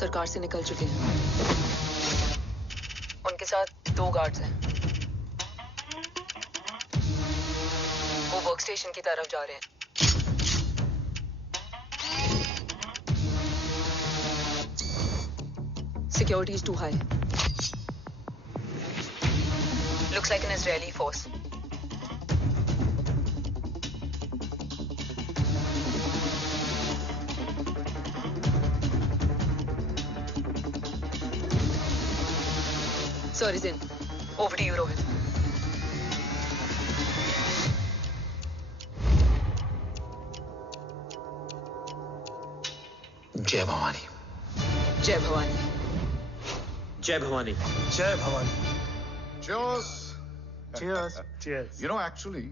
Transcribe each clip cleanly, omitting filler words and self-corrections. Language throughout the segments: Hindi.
सरकार से निकल चुके हैं। उनके साथ 2 गार्ड्स हैं। वो वर्क स्टेशन की तरफ जा रहे हैं। Security is too high. Looks like an Israeli force. Sir is in. Over to you, Rohit. जय भवानी। जय भवानी। जय भवानी। जय Bhavani. Cheers. Cheers. Cheers. You know, actually,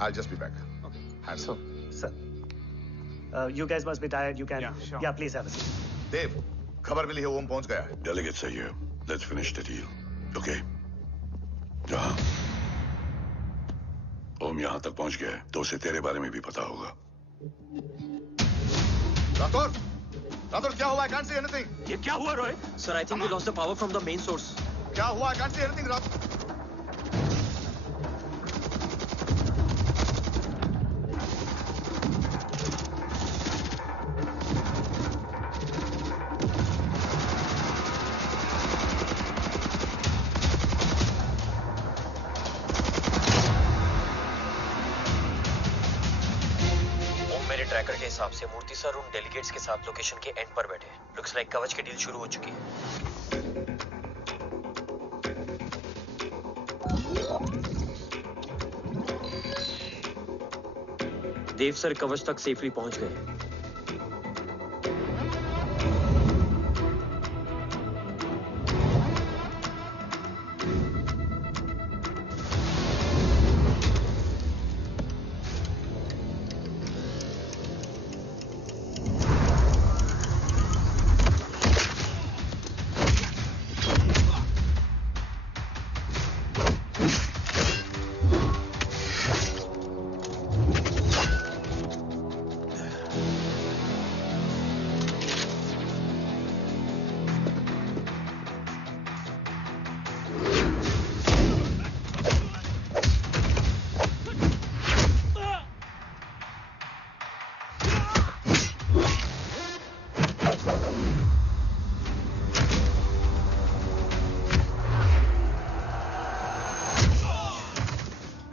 I'll just be back. Okay. So, sir, you guys must be tired. You can. Yeah, sure. Yeah, please have a seat. Dave, खबर मिली है ओम पहुंच गया है। Delegates are here. Let's finish the deal. Okay? हाँ। ओम यहाँ तक पहुंच गया है, तो उसे तेरे बारे में भी पता होगा। राठौर क्या हुआ? I can't see anything. ये क्या हुआ Rohit? Sir, I think we lost the power from the main source. क्या हुआ? I can't see anything, Rathore. Tracker के हिसाब से मूर्ति सर उन डेलीगेट्स के साथ लोकेशन के एंड पर बैठे। लुक्स लाइक कवच की डील शुरू हो चुकी है। देव सर कवच तक सेफली पहुंच गए।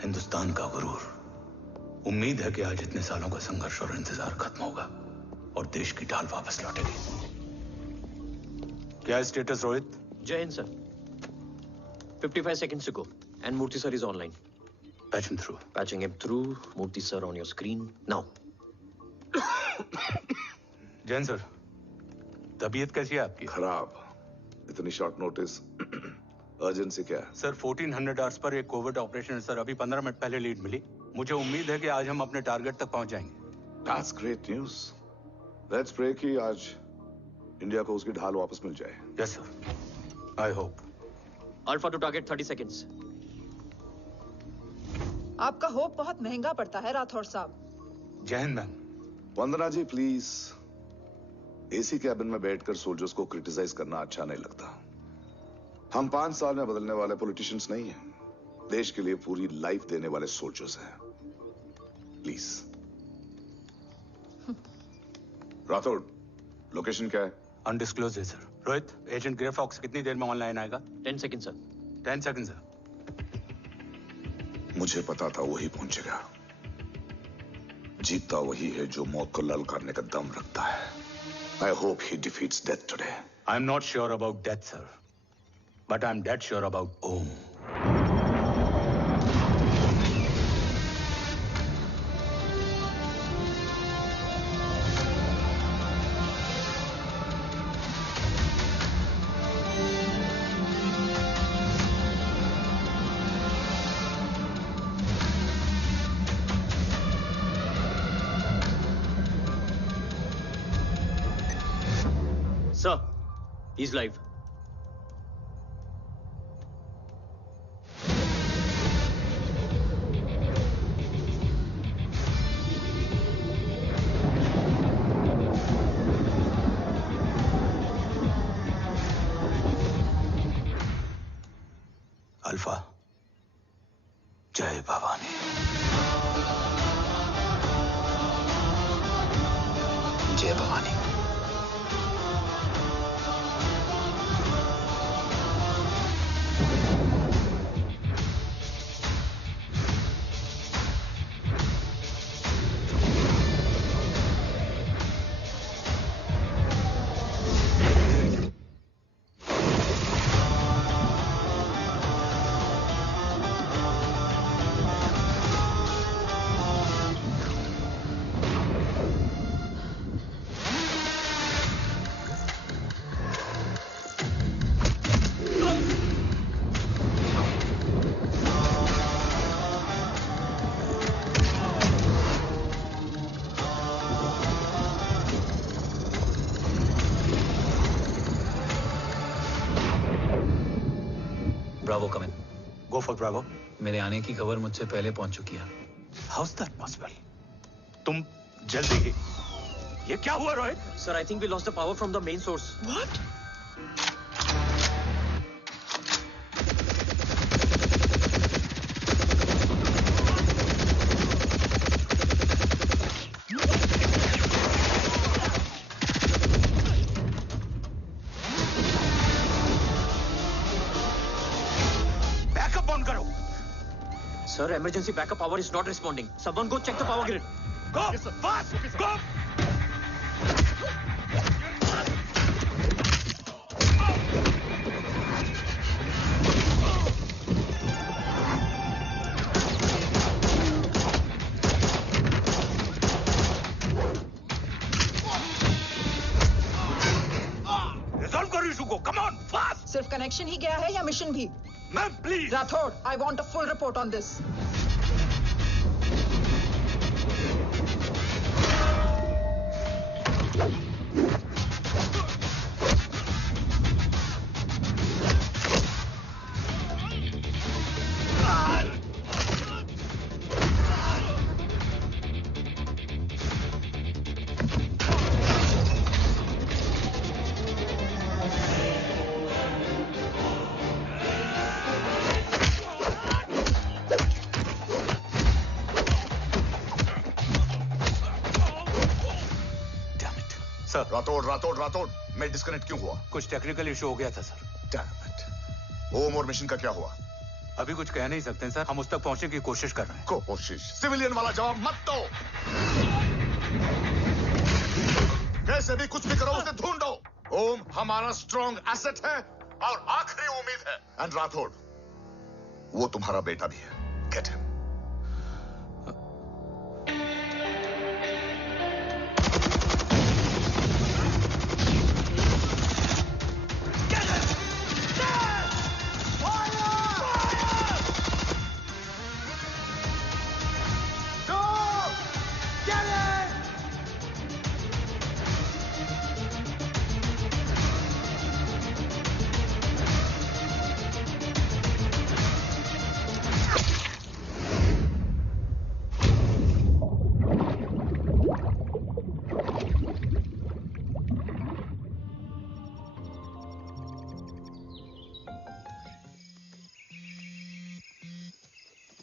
हिंदुस्तान का गुरूर। उम्मीद है कि आज इतने सालों का संघर्ष और इंतजार खत्म होगा और देश की ढाल वापस लौटेगी। क्या स्टेटस रोहित? जय Hind sir. 55 seconds to go and Murthy sir is online. Patch him through. Patching him through. Murthy sir on your screen now. Jain sir, तबीयत कैसी है आपकी? खराब। इतनी शॉर्ट नोटिस। अर्जेंसी क्या है? सर 1400 आवर्स पर एक कोविड ऑपरेशन है सर। अभी 15 मिनट पहले लीड मिली। मुझे उम्मीद है कि आज हम अपने टारगेट तक पहुंच जाएंगे। That's great news. Let's pray कि आज इंडिया को उसकी ढाल वापस मिल जाए। Yes sir. I hope. Alpha to target 30 seconds. आपका होप बहुत महंगा पड़ता है राठौर साहब। जय हिंद ma'am. Vandana ji please, AC cabin में बैठकर सोल्जर्स को क्रिटिसाइज करना अच्छा नहीं लगता। हम 5 साल में बदलने वाले पॉलिटिशियंस नहीं हैं, देश के लिए पूरी लाइफ देने वाले सोल्जर्स हैं। प्लीज। राठौड़, लोकेशन क्या है? अनडिस्क्लोज है sir. Rohit, agent Grey Fox कितनी देर में ऑनलाइन आएगा? 10 seconds सर। 10 seconds sir. मुझे पता था वही पहुंचेगा। जीतता वही है जो मौत को ललकारने का दम रखता है। I hope he defeats death today. I'm not sure about death, sir. But I'm dead sure about Om. Sir, he's live. जय भवानी। जय Bhavani. Bravo come in. Go for Bravo. मेरे आने की खबर मुझसे पहले पहुंच चुकी है। How is that possible? तुम जल्दी ही। ये क्या हुआ Rohit? Sir, I think we lost the power from the main source. What? Backup on करो। Sir, emergency backup power is not responding. Someone go check the power grid. Go! Fast! Go! Resolve करो इशू को। Come on, fast! सिर्फ कनेक्शन ही गया है या मिशन भी? Ma'am, please! Rathore, I want a full report on this. Sir, Rathore मैं डिस्कनेक्ट क्यों हुआ? कुछ टेक्निकल इशू हो गया था सर। Damn it. ओम और मिशन का क्या हुआ? अभी कुछ कह नहीं सकते सर, हम उस तक पहुंचने की कोशिश कर रहे हैं। कोशिश? सिविलियन वाला जवाब मत दो। कैसे भी कुछ भी करो, उसे ढूंढो। ओम हमारा स्ट्रॉन्ग एसेट है और आखिरी उम्मीद है। एंड राठौड़, वो तुम्हारा बेटा भी है। Get him.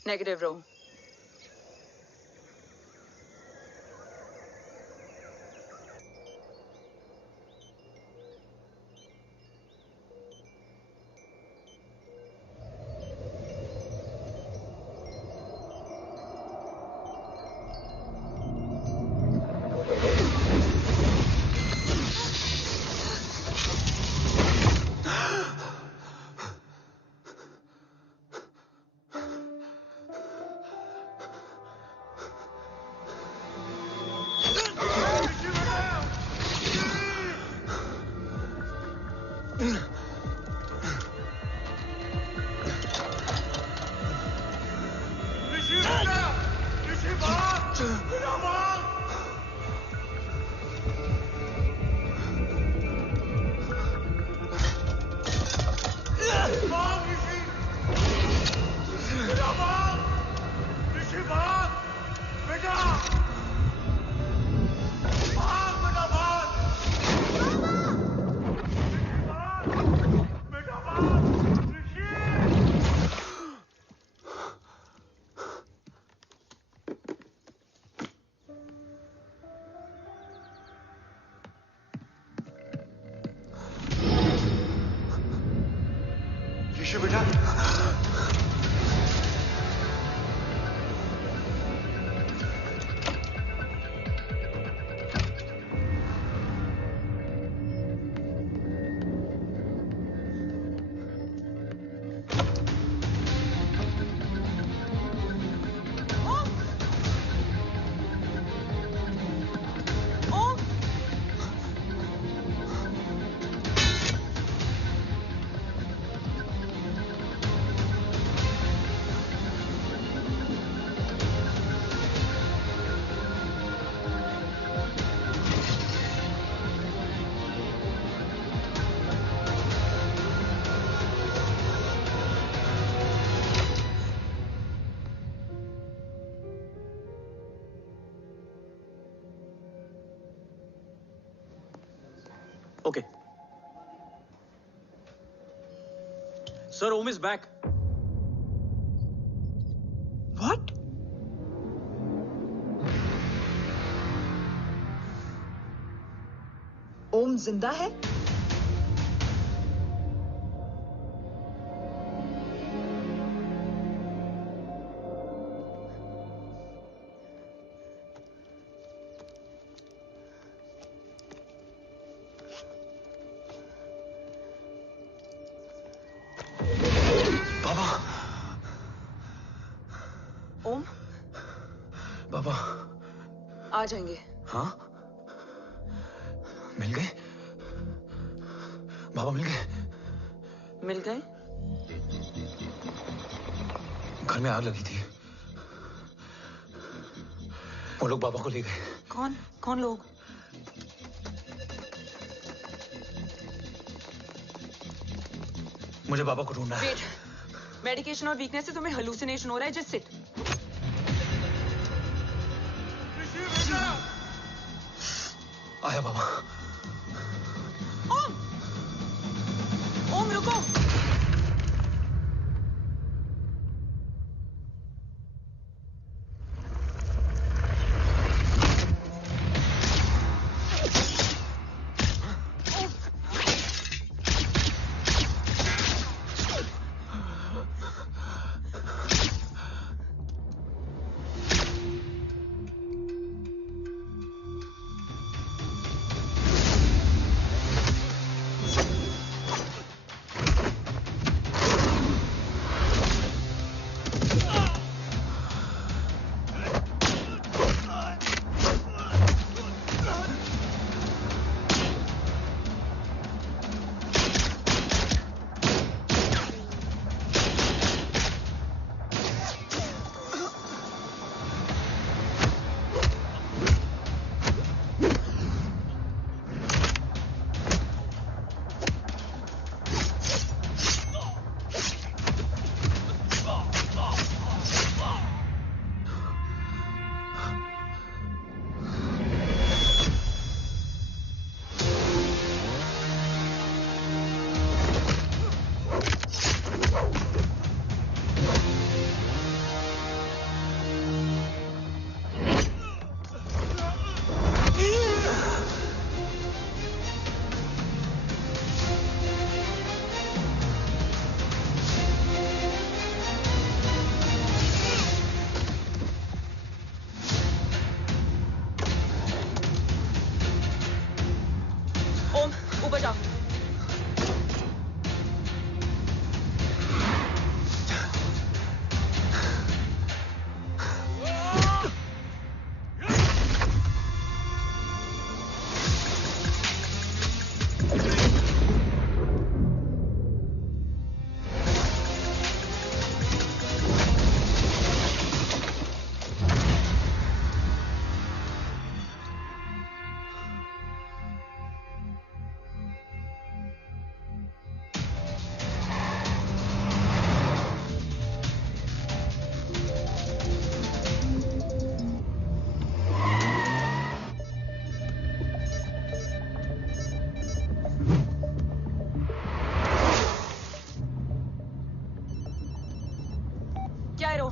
Negative, Ro. Okay. Sir, Om is back. What? ओम जिंदा है? बाबा, ओम बाबा, आ जाएंगे। हाँ? मिल गए? बाबा मिल गए? मिल गए? घर में आग लगी थी। वो लोग बाबा को ले गए। कौन कौन लोग? मुझे बाबा को ढूंढना है। वेट, मेडिकेशन और वीकनेस से तुम्हें हेलुसिनेशन हो रहा है। Just sit. आया बाबा। ओम, ओम रुको। ऊपर जाओ। क्या है रो?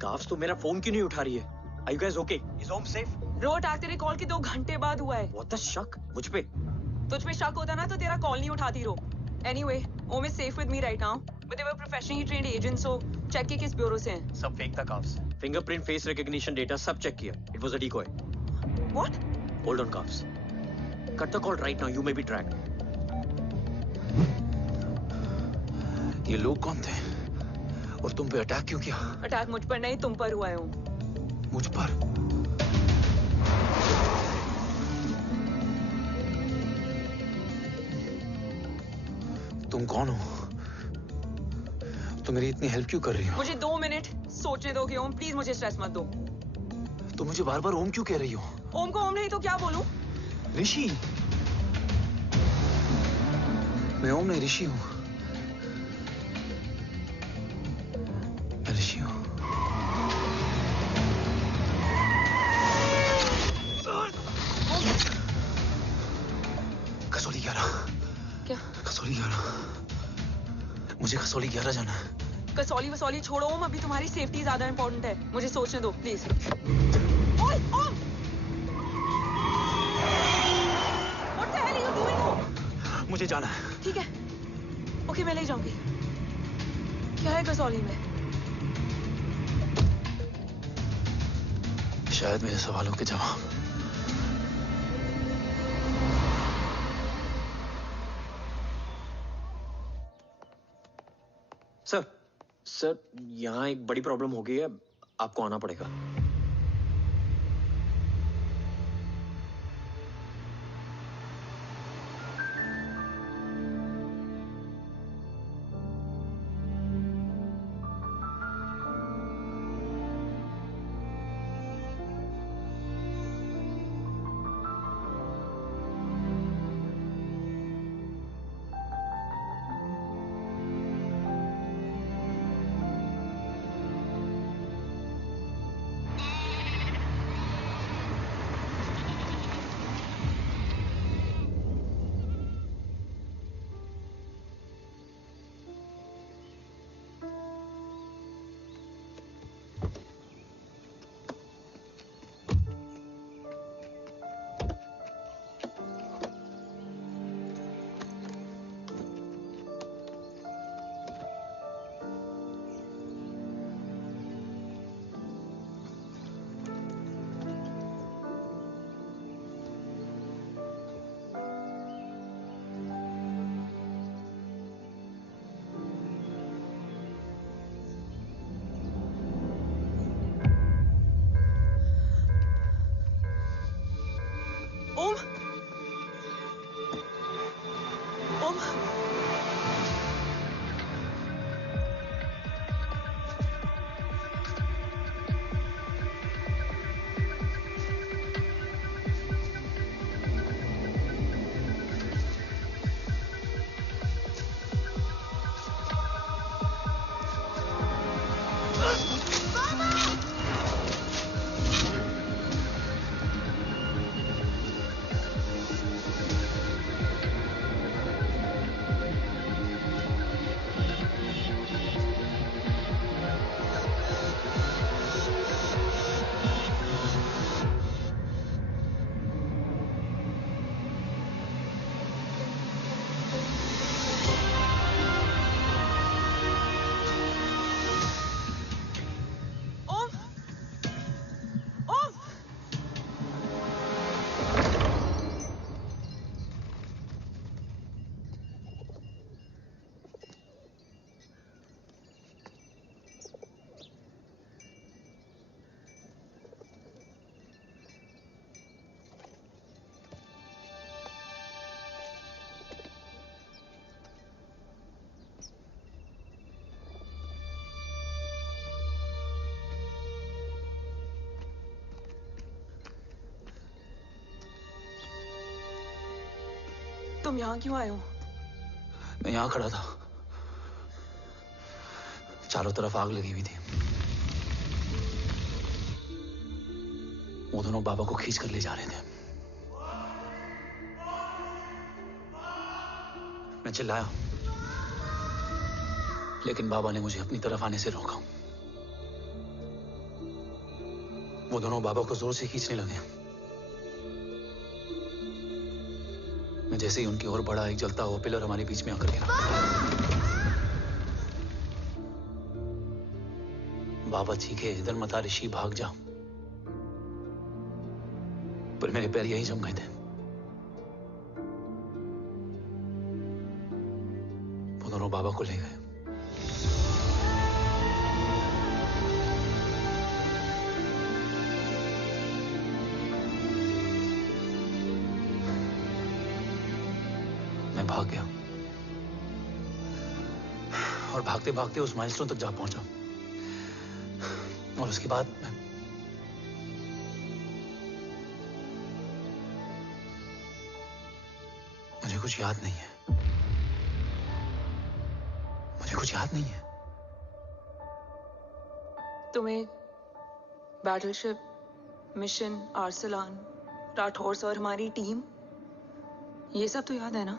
काफ्स तो मेरा फोन क्यों नहीं उठा रही है? Are you guys okay? Is Om safe? रो अटैक तेरे कॉल के 2 घंटे बाद हुआ है। What the शक? मुझ पे? तुझ पे शक होता ना तो तेरा कॉल नहीं उठाती रो। Anyway, Om is safe with me right now, but they were professionally trained agents, so check के किस ब्यूरो से हैं? सब फेक था carbs. Fingerprint, face recognition data सब चेक किया। It was a decoy. What? Hold on, carbs. Cut the call right now. You may be tracked. ये लोग कौन थे? और तुम पे अटैक क्यों किया? अटैक मुझ पर नहीं, तुम पर हुआ है ओम। मुझ पर? तुम कौन हो? तुम मेरी इतनी हेल्प क्यों कर रही हो? मुझे 2 मिनट सोचने दोगे ओम? प्लीज मुझे स्ट्रेस मत दो। तुम मुझे बार बार ओम क्यों कह रही हो? ओम को ओम नहीं तो क्या बोलूं? ऋषि। मैं ओम नहीं, ऋषि हूं। मैं ऋषि हूं। कसौली 11। कसौली 11, मुझे कसौली 11 जाना है। कसौली वसौली छोड़ो ओम, अभी तुम्हारी सेफ्टी ज्यादा इंपॉर्टेंट है। मुझे सोचने दो प्लीज। ओए ओम! What the hell are you doing, ओम? मुझे जाना है। ठीक है, ओके मैं ले जाऊंगी। क्या है कसौली में? शायद मेरे सवालों के जवाब। सर यहाँ एक बड़ी प्रॉब्लम हो गई है, आपको आना पड़ेगा। ओम! ओम! तुम यहाँ क्यों आए हो? मैं यहाँ खड़ा था, चारों तरफ आग लगी हुई थी। वो दोनों बाबा को खींच कर ले जा रहे थे। मैं चिल्लाया, लेकिन बाबा ने मुझे अपनी तरफ आने से रोका। वो दोनों बाबा को जोर से खींचने लगे। मैं जैसे ही उनकी ओर बढ़ा, एक जलता हुआ पिलर हमारे बीच में आकर गिरा। बाबा चीखे, इधर मत आ ऋषि, भाग जा। पर मेरे पैर यही जम गए थे। वो दोनों बाबा को ले गए। मैं भाग गया और भागते भागते उस माइलस्टोन तक जा पहुंचा। और उसके बाद मुझे कुछ याद नहीं है। मुझे कुछ याद नहीं है। तुम्हें बैटलशिप, मिशन, आर्सलान, राठौर और हमारी टीम, ये सब तो याद है ना?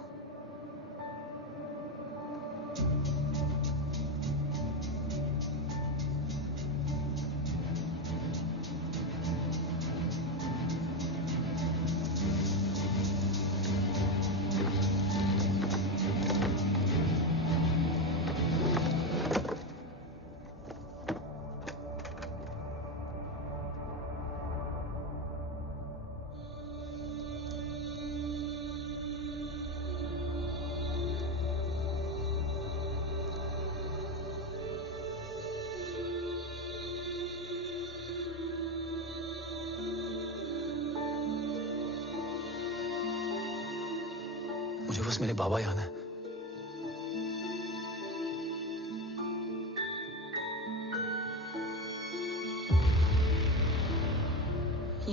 मुझे बस मेरे बाबा याद है।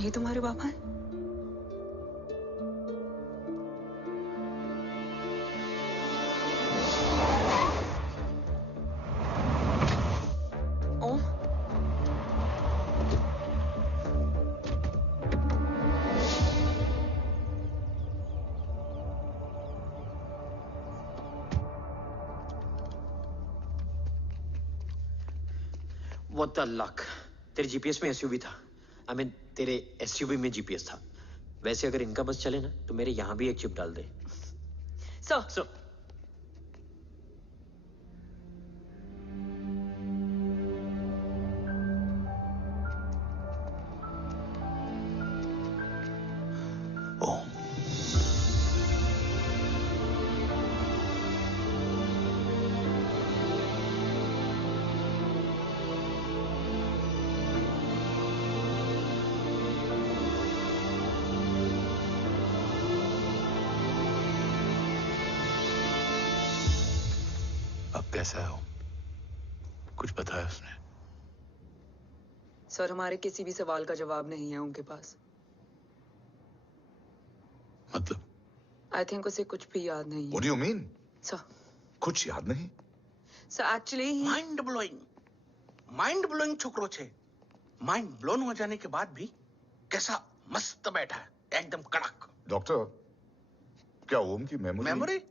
ये तुम्हारे पापा हैं? ओम, What the luck? तेरे जीपीएस में एसयूवी था। आई मीन तेरे एसयूवी में जीपीएस था। वैसे अगर इनका बस चले ना तो मेरे यहाँ भी एक चिप डाल दे। सर, ओम, अब कैसा है ओम? कुछ बताया उसने? सर हमारे किसी भी सवाल का जवाब नहीं है उनके पास। मतलब? आई थिंक उसे कुछ भी याद नहीं What है। do you mean? सर, कुछ याद नहीं? सर एक्चुअली माइंड ब्लोइंग छोकरो छे। माइंड ब्लोन हो जाने के बाद भी कैसा मस्त बैठा है, एकदम कड़क। डॉक्टर, क्या ओम की मेमोरी?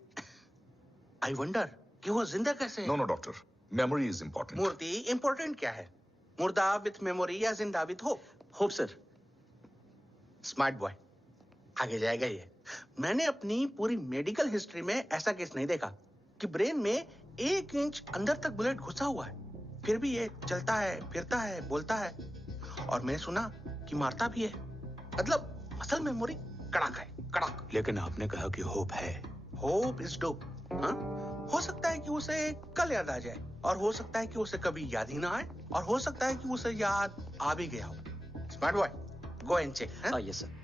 आई वंडर कि वो जिंदा कैसे है? No no doctor, memory is important. मूर्ति इंपॉर्टेंट क्या है? मुर्दा विथ मेमोरी या जिंदा with hope? Hope sir. Smart boy, आगे जाएगा ये। मैंने अपनी पूरी मेडिकल हिस्ट्री में ऐसा केस नहीं देखा कि ब्रेन में 1 इंच अंदर तक बुलेट घुसा हुआ है, फिर भी ये चलता है, फिरता है, बोलता है, और मैंने सुना कि मारता भी है। मतलब असल मेमोरी कड़क है, कड़क। लेकिन आपने कहा कि होप है। Hope is dope. हाँ, हो सकता है कि उसे कल याद आ जाए, और हो सकता है कि उसे कभी याद ही ना आए, और हो सकता है कि उसे याद आ भी गया हो। Smart boy, go and check. Yes sir.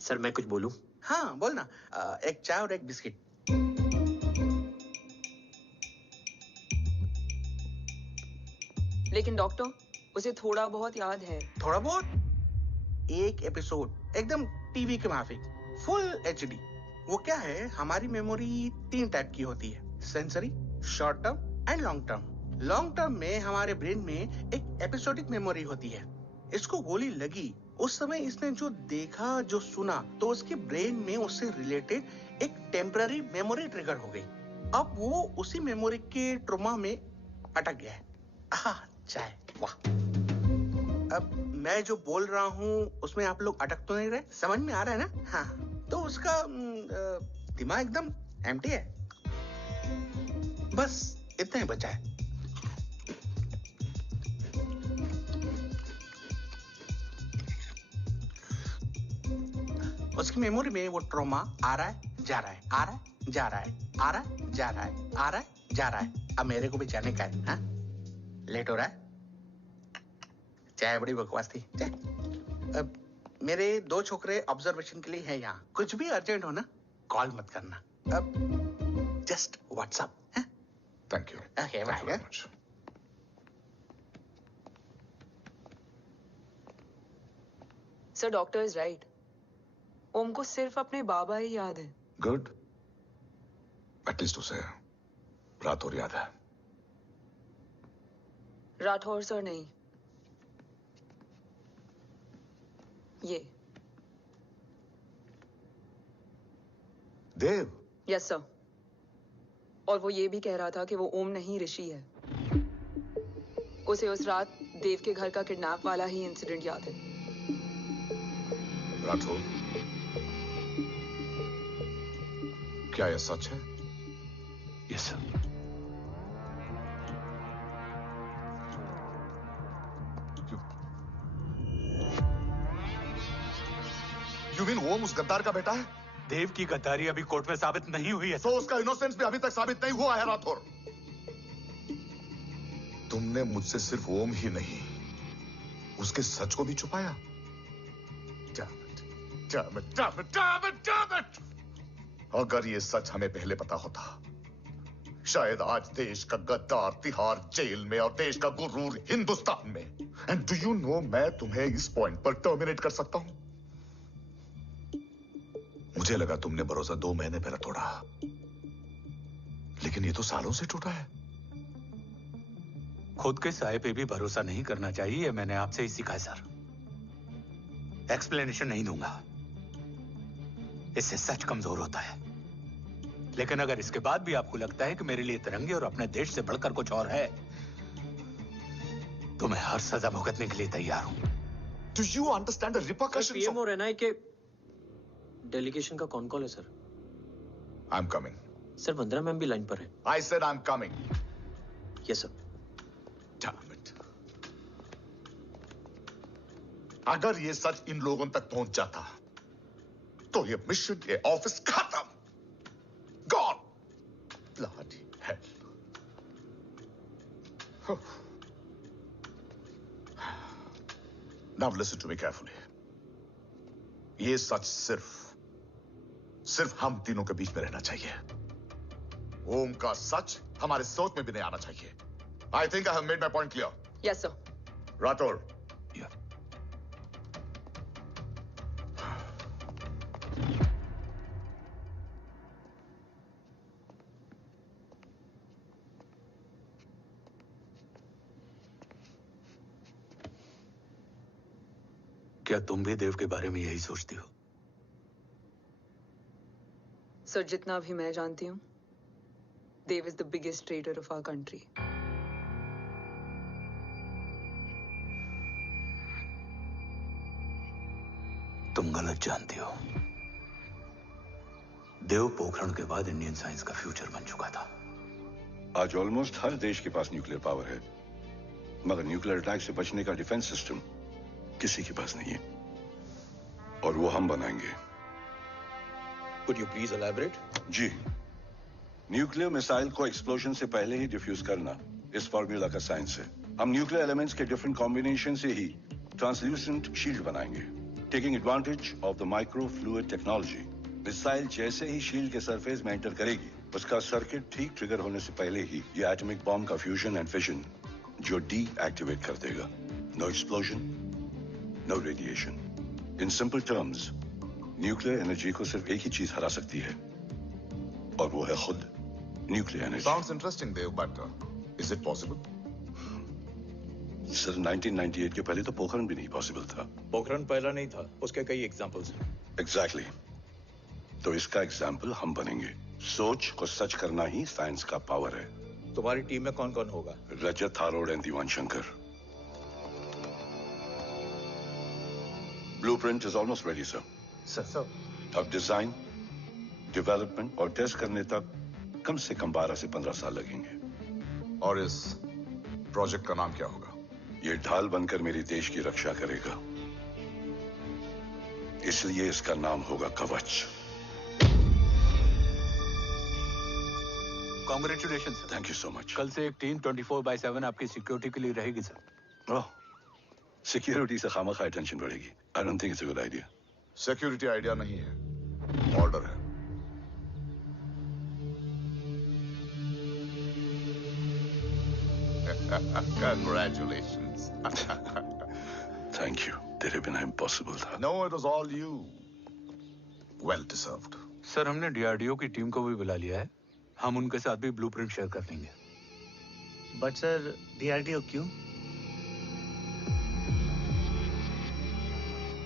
Sir मैं कुछ बोलूं? हाँ बोल ना। एक चाय और एक बिस्किट। लेकिन डॉक्टर उसे थोड़ा बहुत याद है। थोड़ा बहुत? एक एपिसोड एकदम टीवी के माफिक, फुल एचडी। वो क्या है, हमारी मेमोरी 3 टाइप की होती है, sensory, short term and long term. Long term में हमारे ब्रेन में एक एपिसोडिक मेमोरी होती है। इसको गोली लगी, उस समय इसने जो देखा, जो सुना, तो उसके ब्रेन में उससे रिलेटेड एक टेम्पररी मेमोरी ट्रिगर हो गई। अब वो उसी मेमोरी के ट्रॉमा में अटक गया है। चाय, वाह। अब मैं जो बोल रहा हूँ उसमें आप लोग अटक तो नहीं रहे? समझ में आ रहा है ना? हाँ, तो उसका दिमाग एकदम एम्प्टी है। बस इतना ही बचा है। उसकी मेमोरी में वो ट्रॉमा आ रहा है, जा रहा है, आ रहा है, जा रहा है, आ रहा है, जा रहा है, आ रहा है, जा रहा है। अब मेरे को भी जाने का है। हाँ, लेट हो रहा है। चाय बड़ी बकवास थी। अब मेरे 2 छोकरे ऑब्जर्वेशन के लिए हैं यहाँ। कुछ भी अर्जेंट हो ना, कॉल मत करना। अब just WhatsApp. Thank you. Okay, bye. Sir doctor is right. Om को सिर्फ अपने बाबा ही याद है। गुड, एटलीस्ट उसे रात और याद है। राठौर सर नहीं, ये देव। Yes sir. और वो ये भी कह रहा था कि वो ओम नहीं ऋषि है। उसे उस रात देव के घर का किडनैप वाला ही इंसिडेंट याद है। राठौर, क्या यह सच है? Yes sir. यू मीन ओम उस गद्दार का बेटा है? देव की गद्दारी अभी कोर्ट में साबित नहीं हुई है। तो उसका इनोसेंस भी अभी तक साबित नहीं हुआ है राठौर। तुमने मुझसे सिर्फ ओम ही नहीं, उसके सच को भी छुपाया। Damn it, damn it, damn it, damn it! अगर ये सच हमें पहले पता होता, शायद आज देश का गद्दार तिहाड़ जेल में और देश का गुरूर हिंदुस्तान में। And do you know, मैं तुम्हें इस पॉइंट पर टर्मिनेट कर सकता हूं। मुझे लगा तुमने भरोसा 2 महीने पहले तोड़ा, लेकिन ये तो सालों से टूटा है। खुद के साए पे भी भरोसा नहीं करना चाहिए, मैंने आपसे ही सीखा है सर। एक्सप्लेनेशन नहीं दूंगा, इससे सच कमजोर होता है। लेकिन अगर इसके बाद भी आपको लगता है कि मेरे लिए तिरंगे और अपने देश से बढ़कर कुछ और है, तो मैं हर सजा भुगतने के लिए तैयार हूं। Do you understand the repercussions? PM और एनआई के डेलीगेशन का कौन कॉल है sir? I'm coming. Sir Vandana ma'am भी लाइन पर है। I said I'm coming. Yes sir. Damn it. अगर ये सच इन लोगों तक पहुंच जाता, तो ये मिशन, ये ऑफिस खत्म। Gone. Bloody hell. Now listen to me carefully. ये सच सिर्फ हम तीनों के बीच में रहना चाहिए। ओम का सच हमारे सोच में भी नहीं आना चाहिए। I think I have made my point clear. Yes, sir. Rathore. Yeah. क्या तुम भी देव के बारे में यही सोचती हो? सर, जितना भी मैं जानती हूँ, Dev is the biggest trader of our country. तुम गलत जानती हो। देव पोखरण के बाद इंडियन साइंस का फ्यूचर बन चुका था। आज ऑलमोस्ट हर देश के पास न्यूक्लियर पावर है, मगर न्यूक्लियर अटैक से बचने का डिफेंस सिस्टम किसी के पास नहीं है, और वो हम बनाएंगे। Could you please elaborate? जी, न्यूक्लियर मिसाइल को एक्सप्लोजन से पहले ही डिफ्यूज करना इस फॉर्मूला का साइंस है। हम न्यूक्लियर एलिमेंट्स के डिफरेंट कॉम्बिनेशन से ही ट्रांसल्यूसेंट शील्ड बनाएंगे, taking advantage of the micro fluid technology. Missile जैसे ही शील्ड के सरफेस में एंटर करेगी, उसका सर्किट ठीक ट्रिगर होने से पहले ही ये एटॉमिक बॉम्ब का फ्यूजन एंड फिशन जो डीएक्टिवेट कर देगा। No explosion, no radiation. In simple terms, nuclear energy को सिर्फ एक ही चीज हरा सकती है, और वो है खुद nuclear energy. Sounds interesting, Dev, but is it possible? Sir, 1998 के पहले तो पोखरण भी नहीं पॉसिबल था। पोखरण पहला नहीं था, उसके कई एग्जांपल्स हैं। एग्जैक्टली। तो इसका एग्जाम्पल हम बनेंगे। सोच को सच करना ही साइंस का पावर है। तुम्हारी टीम में कौन कौन होगा? Rajat Tharod and Diwan Shankar. Blueprint is almost ready sir. Sir अब डिजाइन, डेवलपमेंट और टेस्ट करने तक कम से कम 12 से 15 साल लगेंगे। और इस प्रोजेक्ट का नाम क्या होगा? ये ढाल बनकर मेरे देश की रक्षा करेगा, इसलिए इसका नाम होगा कवच। Congratulation sir. Thank you so much. कल से एक टीम 24/7 आपकी सिक्योरिटी के लिए रहेगी सर। ओह, सिक्योरिटी से खामखा टेंशन बढ़ेगी। I don't think it's a good idea. Security idea नहीं है, ऑर्डर है। Congratulations. Thank you. तेरे बिना इम्पॉसिबल था। No, it was all you. Well deserved. Sir, हमने डीआरडीओ की टीम को भी बुला लिया है। हम उनके साथ भी ब्लूप्रिंट शेयर कर लेंगे। बट सर, डीआरडीओ क्यों?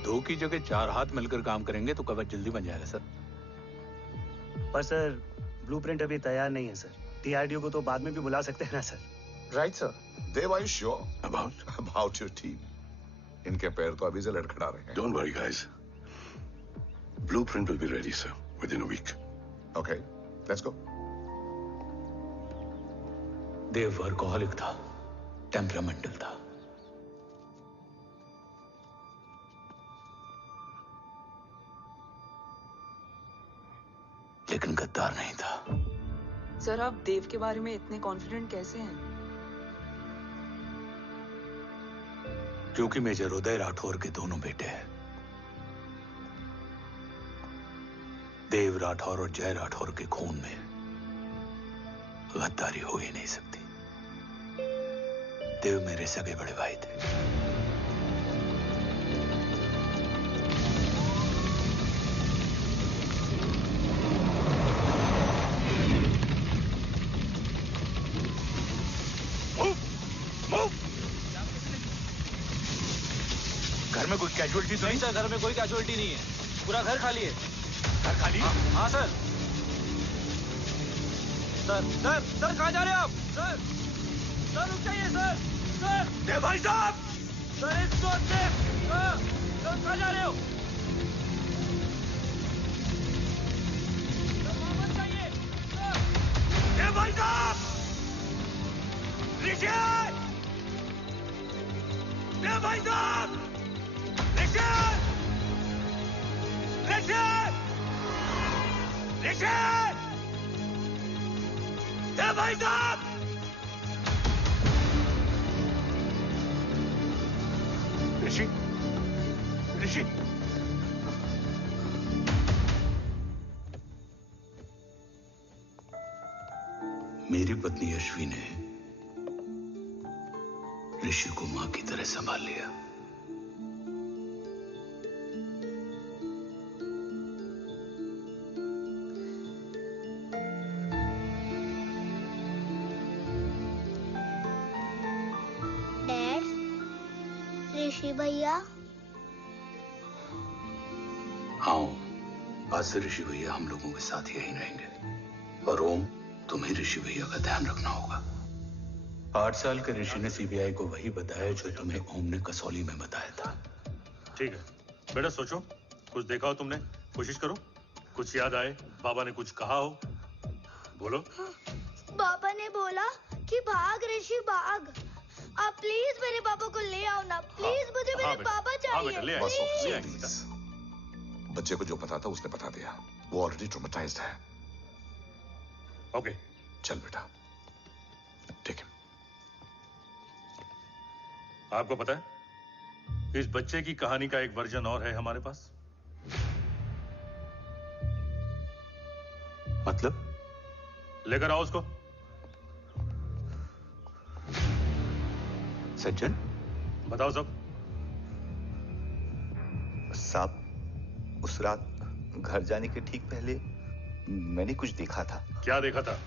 2 की जगह 4 हाथ मिलकर काम करेंगे तो कवच जल्दी बन जाएगा सर। पर सर, ब्लूप्रिंट अभी तैयार नहीं है सर। डीआरडीओ को तो बाद में भी बुला सकते हैं ना sir. Right sir. Dev, are you sure about your team? इनके पैर तो अभी से लड़खड़ा रहे हैं। Don't worry, guys. Blueprint will be ready, sir, within a week. Okay, let's go. Dev workaholic था, टेम्परामेंटल था। लेकिन गद्दार नहीं था। सर, आप देव के बारे में इतने कॉन्फिडेंट कैसे हैं? क्योंकि मेजर उदय राठौर के दोनों बेटे हैं। देव राठौर और जय राठौर के खून में गद्दारी हो ही नहीं सकती। देव मेरे सगे बड़े भाई थे। घर में कोई कैजुअलिटी तो नहीं? सर, घर में कोई कैजुअलिटी नहीं है, पूरा घर खाली है। घर खाली? हाँ सर। सर कहाँ जा रहे हैं आप? सर रुक जाइए सर। देव भाई साहब! सर इसको सर कहाँ जा रहे हो? सर वापस जाइए। देव भाई साहब! ऋषि! देव भाई साहब! ऋषि! ऋषि! ऋषि! देव भाई साहब! ऋषि! ऋषि! मेरी पत्नी अश्वी ने ऋषि को मां की तरह संभाल लिया। डैड, ऋषि भैया। हाँ, आज से ऋषि भैया हम लोगों के साथ यहीं रहेंगे। और ओम, तुम्हें ऋषि भैया का ध्यान रखना होगा। 8 साल के ऋषि ने सीबीआई को वही बताया जो तुम्हें ओम ने कसौली में बताया था। ठीक है बेटा, सोचो, कुछ देखा हो तुमने, कोशिश करो, कुछ याद आए, बाबा ने कुछ कहा हो, बोलो। पापा ने बोला कि भाग ऋषि भाग। आप प्लीज मेरे पापा को ले आओ ना, प्लीज। मुझे मेरे पापा चाहिए। प्लीज। बच्चे को जो पता था उसने बता दिया। वो ऑलरेडी ट्रॉमेटाइज्ड है। ओके, चल बेटा, ठीक है। आपको पता है, इस बच्चे की कहानी का एक वर्जन और है हमारे पास। मतलब? लेकर आओ उसको। सज्जन, बताओ सब। साहब, उस रात घर जाने के ठीक पहले मैंने कुछ देखा था। क्या देखा था?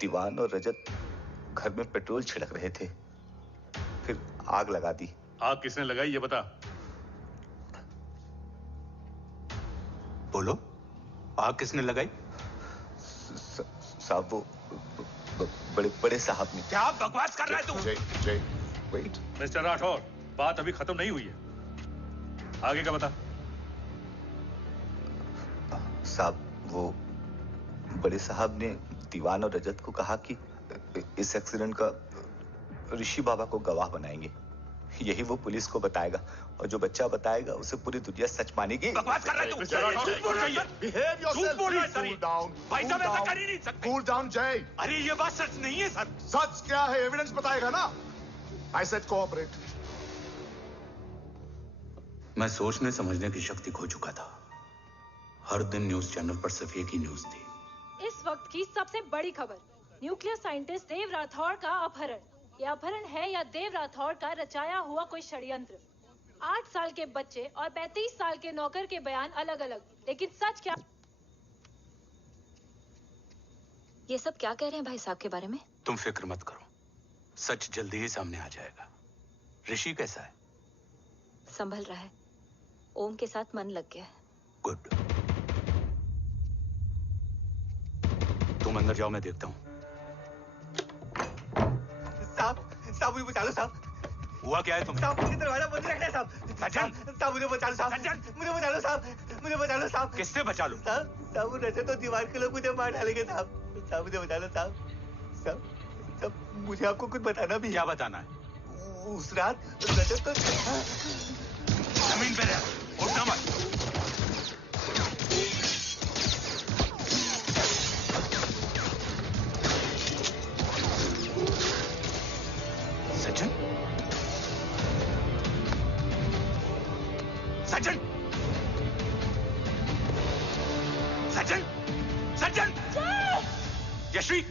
दीवान और रजत घर में पेट्रोल छिड़क रहे थे, फिर आग लगा दी। आग किसने लगाई ये बता। बोलो, आग किसने लगाई? साहब, वो बड़े बड़े साहब ने। क्या बकवास कर रहा है तू? जय, वेट। मिस्टर राठौर, बात अभी खत्म नहीं हुई है, आगे का बता। साहब, वो बड़े साहब ने दीवान और रजत को कहा कि इस एक्सीडेंट का ऋषि बाबा को गवाह बनाएंगे। यही वो पुलिस को बताएगा, और जो बच्चा बताएगा उसे पूरी दुनिया सच मानेगी। बकवास कर रहा है तू। झूठ बोल रहा है। Behave yourself, झूठ बोल रहा है please, सर। cool down, भाई साहब, cool ऐसा down. कर ही नहीं सकते। Cool down, जय। अरे ये बात सच नहीं है सर। सच क्या है? एविडेंस बताएगा ना। I said cooperate. मैं सोचने समझने की शक्ति खो चुका था। हर दिन न्यूज चैनल पर सिर्फ एक ही न्यूज थी। इस वक्त की सबसे बड़ी खबर, न्यूक्लियर साइंटिस्ट देव राठौर का अपहरण। यह अपहरण है या देव राठौर का रचाया हुआ कोई षड्यंत्र। 8 साल के बच्चे और 35 साल के नौकर के बयान अलग अलग, लेकिन सच क्या? ये सब क्या कह रहे हैं भाई साहब के बारे में? तुम फिक्र मत करो, सच जल्दी ही सामने आ जाएगा। ऋषि कैसा है? संभल रहा है। ओम के साथ मन लग गया है। गुड। तुम अंदर जाओ, मैं देखता हूँ। साहब, मुझे बचा लो साहब। हुआ क्या है तुम्हें? साहब, मुझे दरवाजा बंद रखना है साहब। सज्जन, साहब, मुझे बचा लो साहब। सज्जन, मुझे बचा लो साहब। मुझे बचा लो साहब। किससे बचा लो? साहब, वो रजत और दीवार के लोग मुझे मार डालेंगे साहब। साहब, मुझे बचा लो साहब। साहब, मुझे आपको कुछ बताना भी है। क्या बताना है? उस रात रजत तो जमीन पे रह, उठना मत। सज्जन, सज्जन, यशी!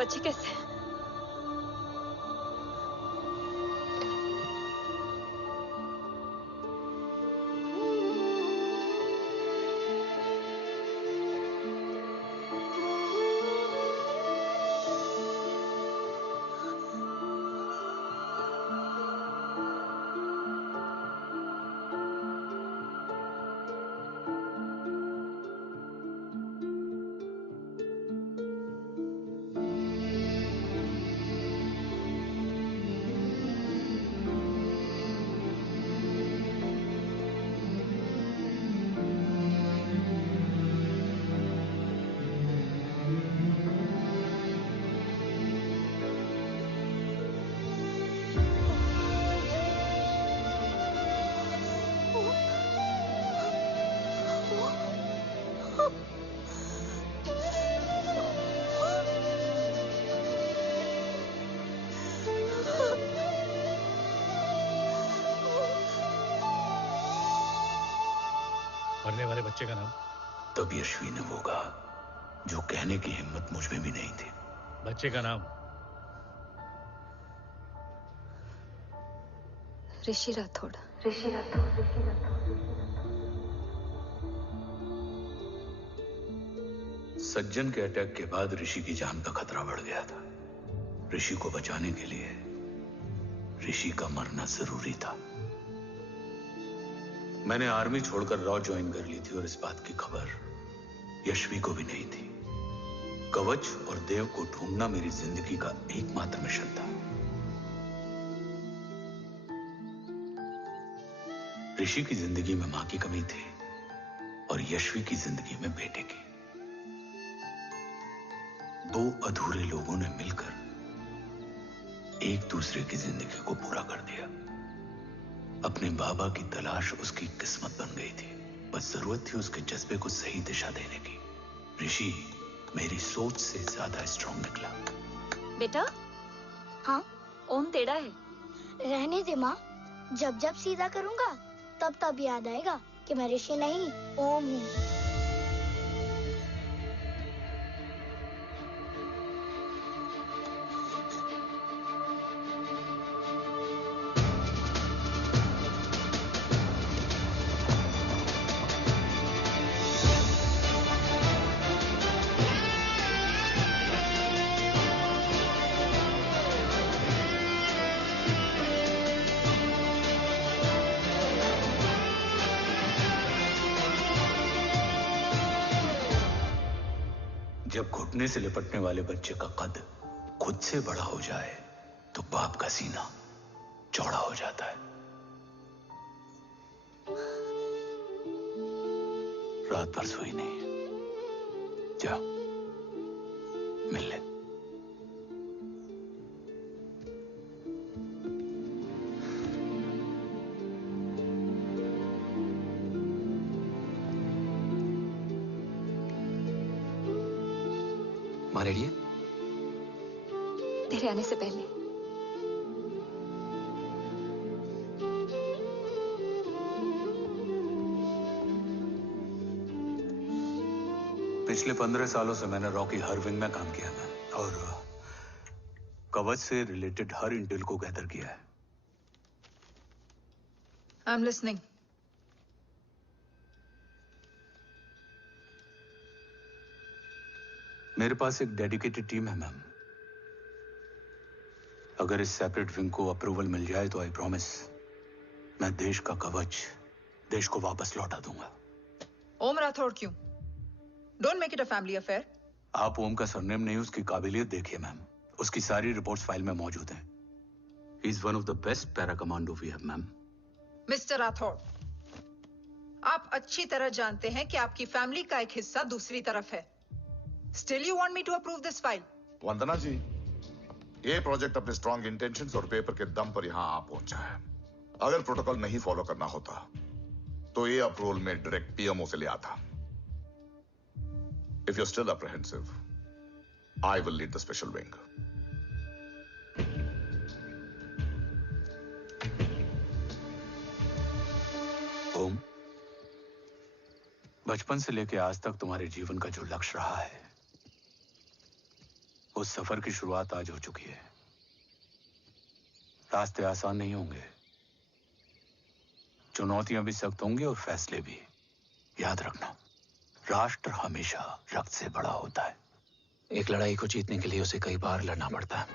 बच्चे कैसे हैं? मरने वाले बच्चे का नाम? तब यशवी ने वो कहा जो कहने की हिम्मत मुझ में भी नहीं थी। बच्चे का नाम? ऋषि राठौड़। सज्जन के अटैक के बाद ऋषि की जान का खतरा बढ़ गया था। ऋषि को बचाने के लिए ऋषि का मरना जरूरी था। मैंने आर्मी छोड़कर रॉ ज्वाइन कर ली थी और इस बात की खबर यशवी को भी नहीं थी। कवच और देव को ढूंढना मेरी जिंदगी का एकमात्र मिशन था। ऋषि की जिंदगी में मां की कमी थी और यशवी की जिंदगी में बेटे की। दो अधूरे लोगों ने मिलकर एक दूसरे की जिंदगी को पूरा कर दिया। अपने बाबा की तलाश उसकी किस्मत बन गई थी। बस जरूरत थी उसके जज्बे को सही दिशा देने की। ऋषि मेरी सोच से ज्यादा स्ट्रांग निकला। बेटा? हाँ? ओम टेढ़ा है। रहने दे माँ, जब जब सीधा करूंगा तब तब याद आएगा कि मैं ऋषि नहीं ओम हूँ। जब घुटने से लिपटने वाले बच्चे का कद खुद से बड़ा हो जाए तो बाप का सीना चौड़ा हो जाता है। रात भर सोई नहीं। जा मिल ले। माँ रेडी है? तेरे आने से पहले। पिछले 15 सालों से मैंने रॉ की हर विंग में काम किया है और कवच से रिलेटेड हर इंटेल को गैदर किया है। I am listening. मेरे पास एक डेडिकेटेड टीम है मैम। अगर इस सेपरेट विंग को अप्रूवल मिल जाए तो आई प्रॉमिस मैं देश का कवच देश को वापस लौटा दूंगा। ओम राठौड़ क्यों? Don't make it a family affair. आप ओम का सरनेम नहीं, उसकी काबिलियत देखिए मैम। उसकी सारी रिपोर्ट्स फाइल में मौजूद हैं। He is one of the best para commando we have ma'am. Mister Rathore, आप अच्छी तरह जानते हैं कि आपकी फैमिली का एक हिस्सा दूसरी तरफ है। Still you want me to approve this file? Vandana ji, ये प्रोजेक्ट अपने स्ट्रॉन्ग इंटेंशंस और पेपर के दम पर यहां आ पहुंचा है। अगर प्रोटोकॉल नहीं फॉलो करना होता तो ये अप्रूवल में डायरेक्ट पीएमओ से ले आता। If you still apprehensive, I will lead the special wing. Om, बचपन से लेकर आज तक तुम्हारे जीवन का जो लक्ष्य रहा है, उस सफर की शुरुआत आज हो चुकी है। रास्ते आसान नहीं होंगे, चुनौतियां भी सख्त होंगी और फैसले भी। याद रखना, राष्ट्र हमेशा रक्त से बड़ा होता है। एक लड़ाई को जीतने के लिए उसे कई बार लड़ना पड़ता है।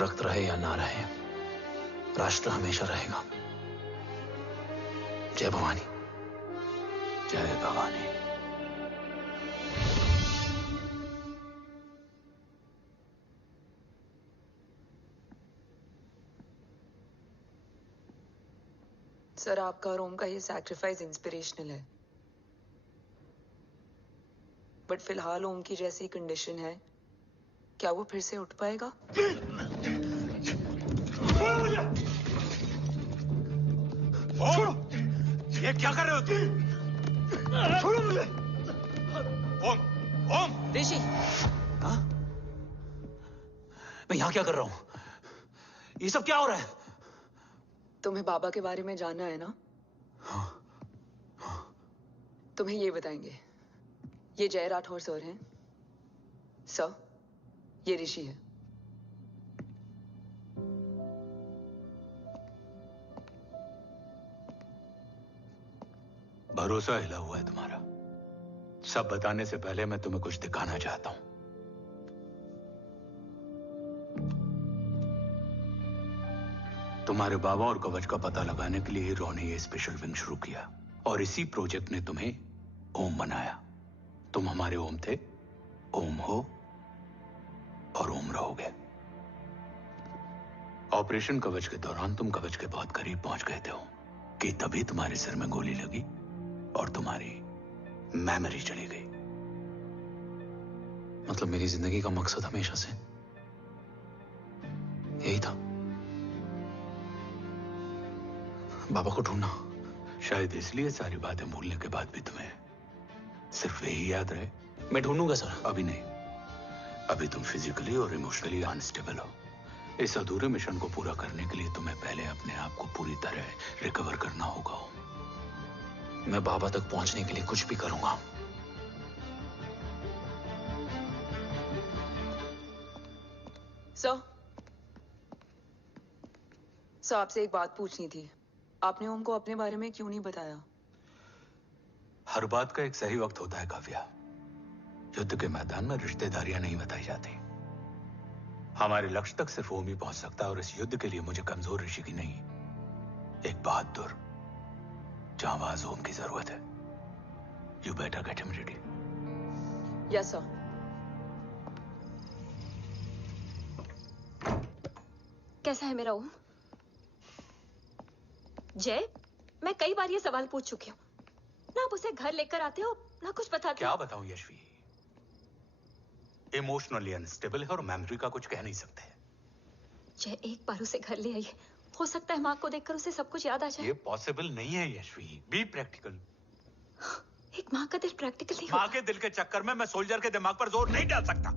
रक्त रहे या ना रहे, राष्ट्र हमेशा रहेगा। जय भवानी। जय भवानी। सर, आपका और ओम का ये सैक्रिफाइस इंस्पिरेशनल है, बट फिलहाल ओम की जैसी कंडीशन है, क्या वो फिर से उठ पाएगा? छोड़ो! ये क्या कर रहे हो तुम? छोड़ो मुझे! ओम! ओम! ऋषि! हाँ? मैं यहां क्या कर रहा हूं? ये सब क्या हो रहा है? तुम्हें बाबा के बारे में जानना है ना? तुम्हें ये बताएंगे। ये जय राठौर सर हैं। सर, ये ऋषि है। भरोसा हिला हुआ है तुम्हारा। सब बताने से पहले मैं तुम्हें कुछ दिखाना चाहता हूं। तुम्हारे बाबा और कवच का पता लगाने के लिए हीरो ने ये स्पेशल विंग शुरू किया और इसी प्रोजेक्ट ने तुम्हें ओम बनाया। तुम हमारे ओम थे, ओम हो और ओम रहोगे। ऑपरेशन कवच के दौरान तुम कवच के बहुत करीब पहुंच गए थे कि तभी तुम्हारे सिर में गोली लगी और तुम्हारी मेमोरी चली गई। मतलब मेरी जिंदगी का मकसद हमेशा से यही था, बाबा को ढूंढना। शायद इसलिए सारी बातें भूलने के बाद भी तुम्हें सिर्फ यही याद रहे। मैं ढूंढूंगा सर। अभी नहीं, अभी तुम फिजिकली और इमोशनली अनस्टेबल हो। इस अधूरे मिशन को पूरा करने के लिए तुम्हें पहले अपने आप को पूरी तरह रिकवर करना होगा। मैं बाबा तक पहुंचने के लिए कुछ भी करूंगा। सर, आपसे एक बात पूछनी थी। आपने ओम को अपने बारे में क्यों नहीं बताया? हर बात का एक सही वक्त होता है काव्या। युद्ध के मैदान में रिश्तेदारियां नहीं बताई जाती। हमारे लक्ष्य तक सिर्फ ओम ही पहुंच सकता है और इस युद्ध के लिए मुझे कमजोर ऋषि की नहीं, एक बहादुर जांबाज ओम की जरूरत है। You better get him ready. Yes sir. कैसा है मेरा ओम? जय, मैं कई बार ये सवाल पूछ चुकी हूँ। ना आप उसे घर लेकर आते हो, ना कुछ बताते क्या हो। बताऊं यशवी? इमोशनली अनस्टेबल है और मेमोरी का कुछ कह नहीं सकते। जय, एक बार उसे घर ले आइए। हो सकता है माँ को देखकर उसे सब कुछ याद आ जाए। ये पॉसिबल नहीं है यशवी। Be practical. एक माँ का दिल प्रैक्टिकल नहीं माँ के दिल के चक्कर में मैं सोल्जर के दिमाग पर जोर नहीं डाल सकता।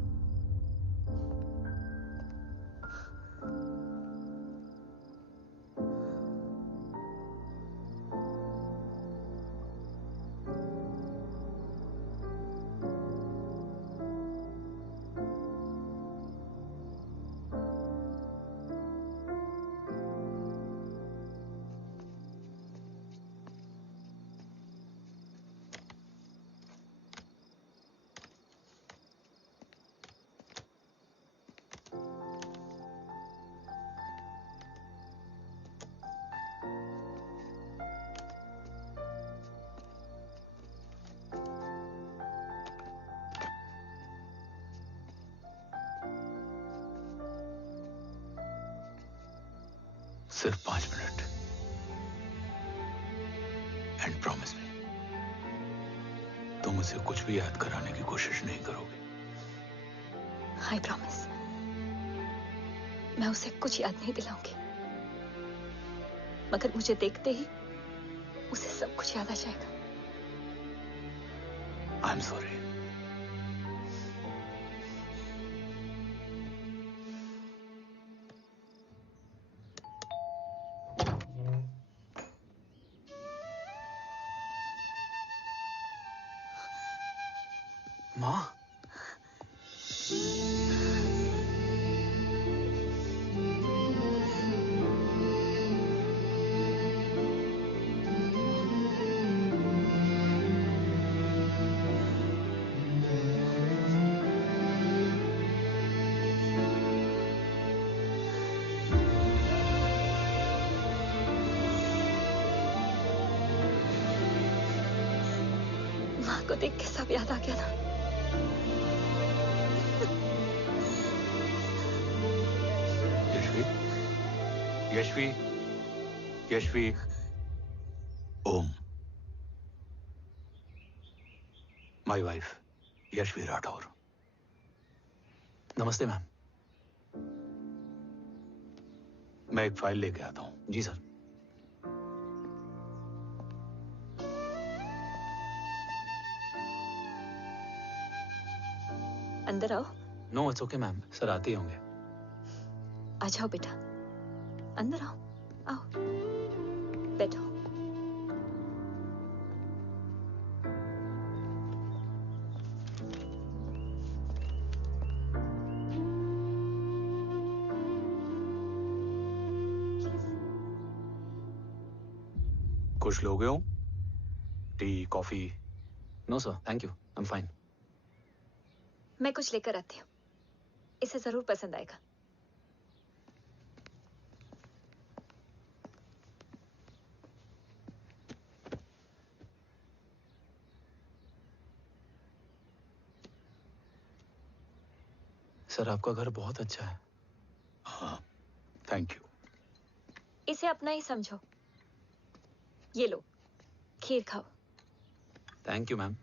सिर्फ 5 मिनट। एंड प्रॉमिस मी, तुम उसे कुछ भी याद कराने की कोशिश नहीं करोगे। आई प्रॉमिस, मैं उसे कुछ याद नहीं दिलाऊंगी, मगर मुझे देखते ही उसे सब कुछ याद आ जाएगा। I am sorry. माँ, माँ को देख के सब याद आ गया ना। Yashvi, Yashvi, Om, my wife Yashvi Rathore. नमस्ते मैम, मैं एक फाइल लेके आता हूँ। जी सर। अंदर आओ। No it's okay ma'am, sir आते ही होंगे। आ जाओ बेटा, अंदर आओ। आओ, बैठो। कुछ लोगे हो? Tea, coffee? No sir, thank you, I am fine. मैं कुछ लेकर आती हूँ, इसे जरूर पसंद आएगा। सर आपका घर बहुत अच्छा है। हाँ, थैंक यू। इसे अपना ही समझो। ये लो, खीर खाओ। Thank you ma'am.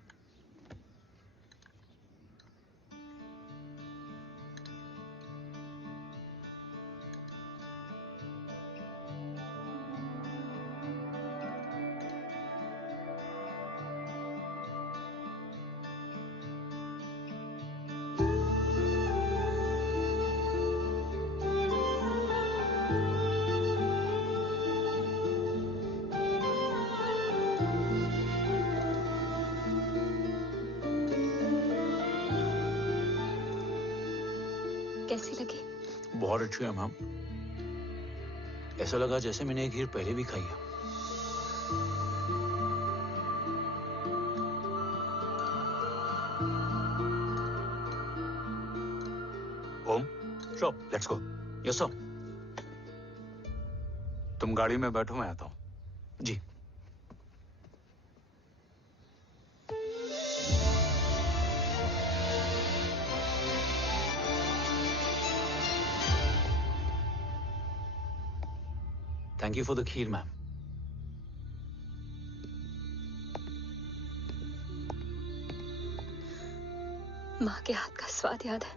कैसी लगी? बहुत अच्छी है मैम। ऐसा लगा जैसे मैंने ये खीर पहले भी खाई है। Om, sure, let's go. Yes sir. तुम गाड़ी में बैठो, मैं आता हूं। जी। Thank you for the kheer, ma'am. माँ के हाथ का स्वाद याद है,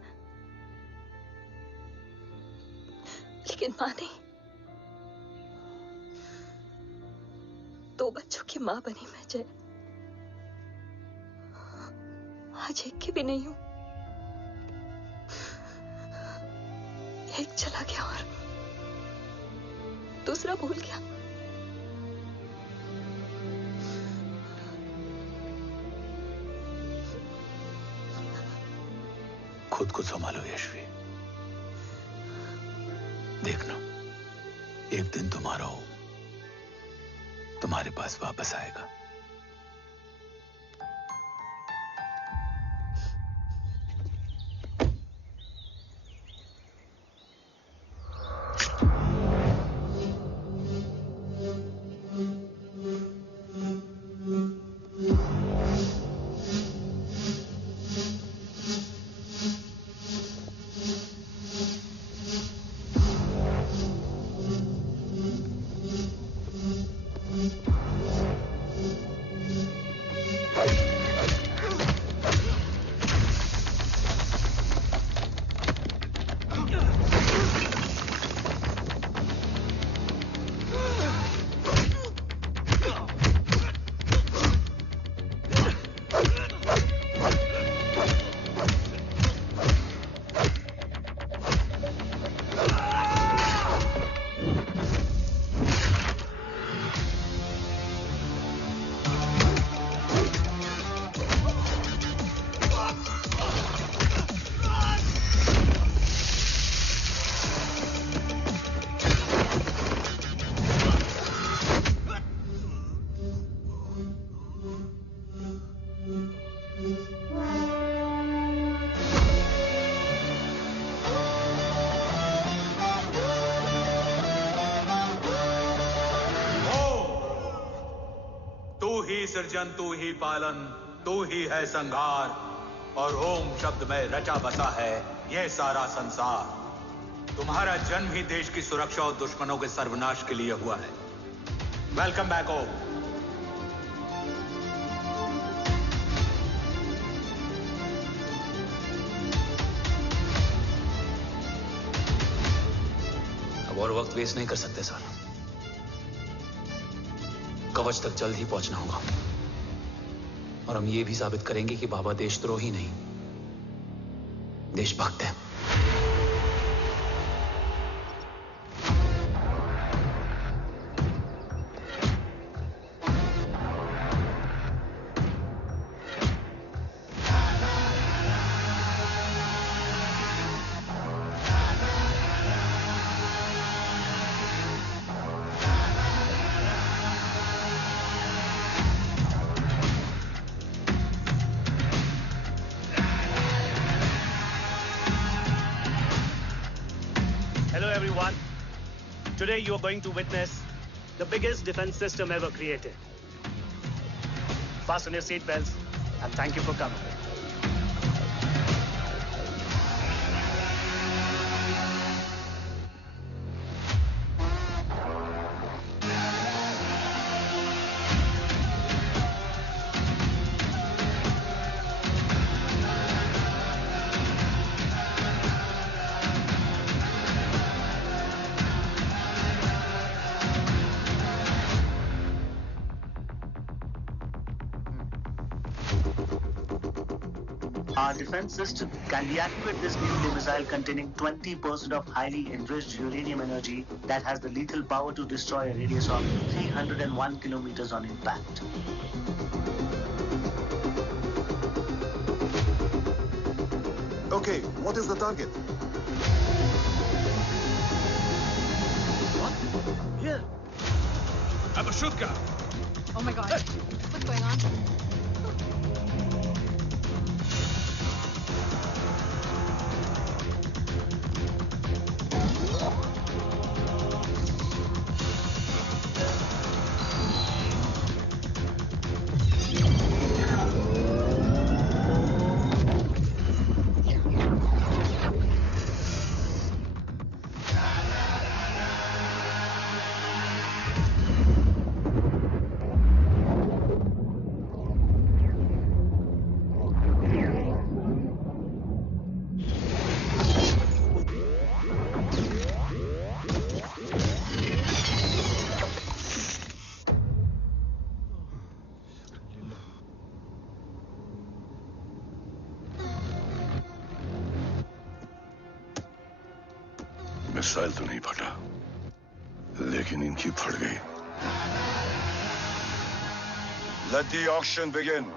लेकिन माँ नहीं। 2 बच्चों की माँ बनी मैं जय, आज एक की भी नहीं हूं। एक चला गया और दूसरा भूल गया। खुद को संभालो यशवी। देखना, एक दिन तुम्हारा ओम तुम्हारे पास वापस आएगा। तू ही सृजन, तू ही पालन, तू ही है संहार, और ओम शब्द में रचा बसा है ये सारा संसार। तुम्हारा जन्म ही देश की सुरक्षा और दुश्मनों के सर्वनाश के लिए हुआ है। वेलकम बैक ओम। अब और वक्त वेस्ट नहीं कर सकते सर। कवच तक जल्द ही पहुंचना होगा, और हम ये भी साबित करेंगे कि बाबा देशद्रोही नहीं, देशभक्त है। Today you are going to witness the biggest defense system ever created. Fasten your seat belts and thank you for coming. Our defense system can deactivate this nuclear missile containing 20% of highly enriched uranium energy that has the lethal power to destroy a radius of 301 kilometers on impact. Okay, what is the target? What? Here. I'm a shotgun. Oh my god. What's going on? Missile तो नहीं फटा, लेकिन इनकी फट गई। Let the auction begin.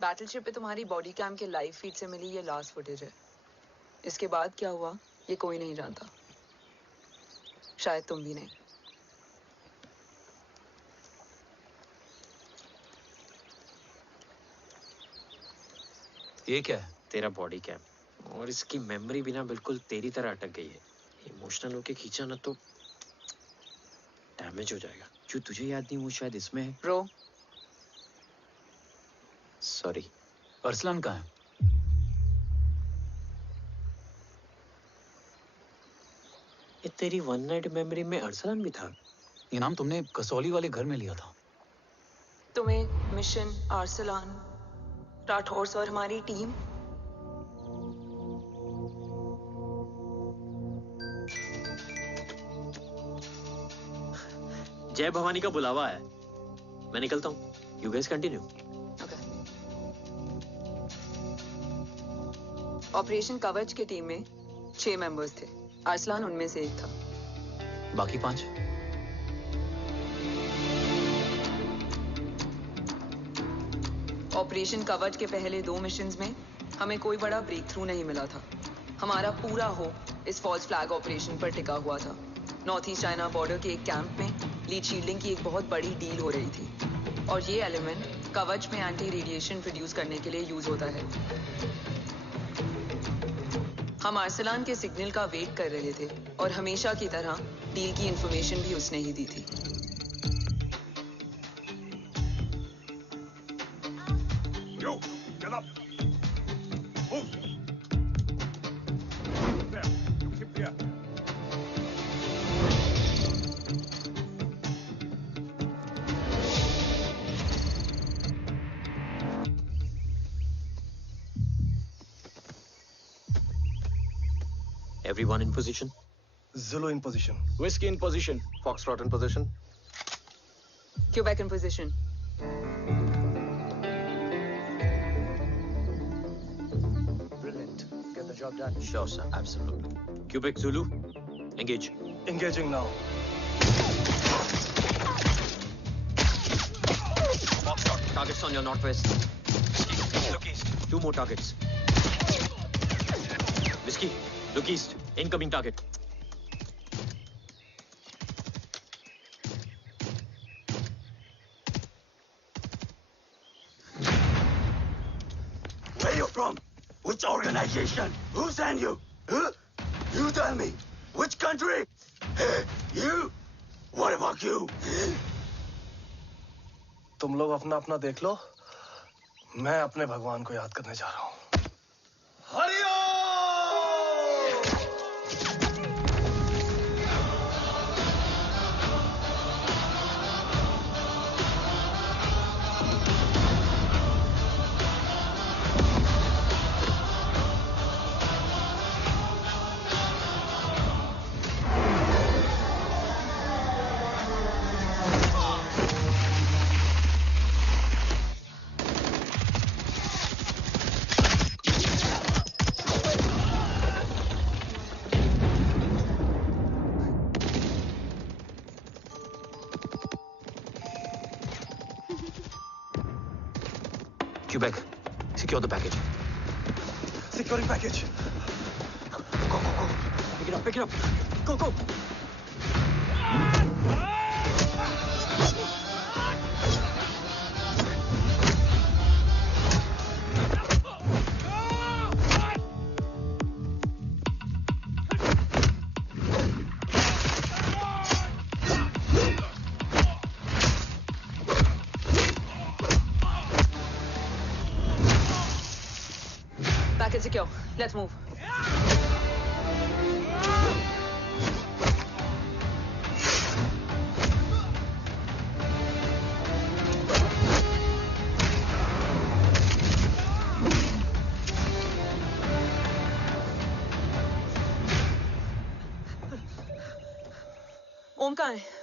Battleship पे तुम्हारी बॉडी कैम के लाइव फीड से मिली ये लास्ट फुटेज है। इसके बाद क्या हुआ ये कोई नहीं जानता, शायद तुम भी नहीं। ये क्या है? तेरा बॉडी कैम, और इसकी मेमोरी भी ना बिल्कुल तेरी तरह अटक गई है। इमोशनल होके खींचा ना तो डैमेज हो जाएगा। जो तुझे याद नहीं वो शायद इसमें है। रो सॉरी। अरसलान कहाँ है? ये तेरी वन नाइट मेमोरी में अरसलान भी था? ये नाम तुमने कसौली वाले घर में लिया था। तुम्हें मिशन, अरसलान, राठौर और हमारी टीम। जय भवानी का बुलावा है, मैं निकलता हूँ। You guys continue. ऑपरेशन कवच की टीम में 6 मेंबर्स थे, अरसलान उनमें से एक था। बाकी 5? ऑपरेशन कवच के पहले 2 मिशंस में हमें कोई बड़ा ब्रेक थ्रू नहीं मिला था। हमारा पूरा होप इस फॉल्स फ्लैग ऑपरेशन पर टिका हुआ था। नॉर्थ ईस्ट चाइना बॉर्डर के एक कैंप में लीड शील्डिंग की एक बहुत बड़ी डील हो रही थी, और ये एलिमेंट कवच में एंटी रेडिएशन प्रोड्यूस करने के लिए यूज होता है। हम आर्सलान के सिग्नल का वेट कर रहे थे और हमेशा की तरह डील की इंफॉर्मेशन भी उसने ही दी थी। Yo, get up. Move. There. You keep there. Everyone in position? Zulu in position. Whiskey in position. Foxtrot in position. Quebec in position. Brilliant. Get the job done. Sure, sir. Absolutely. Quebec Zulu, engage. Engaging now. Foxtrot, targets on your northwest. Look east. 2 more targets. Whiskey, look east. Incoming target. Where you from? Which organization? Who sent you? Huh? You tell me. Which country? You? What about you? तुम लोग अपना अपना देख लो। मैं अपने भगवान को याद करने जा रहा हूँ। Hariom! Quebec, secure the package. Securing package. Go, go, go. Pick it up, pick it up. Go, go. Package secure. Let's move. ओम कहाँ है?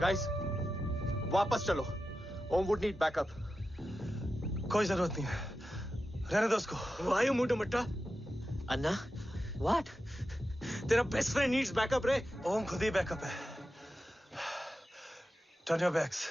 Guys, वापस चलो। ओम would need backup. कोई जरूरत नहीं है। रहने दो उसको। Why you मुंडो Matta? Anna, what? तेरा best friend needs backup रे। ओम खुद ही बैकअप है। Turn your backs.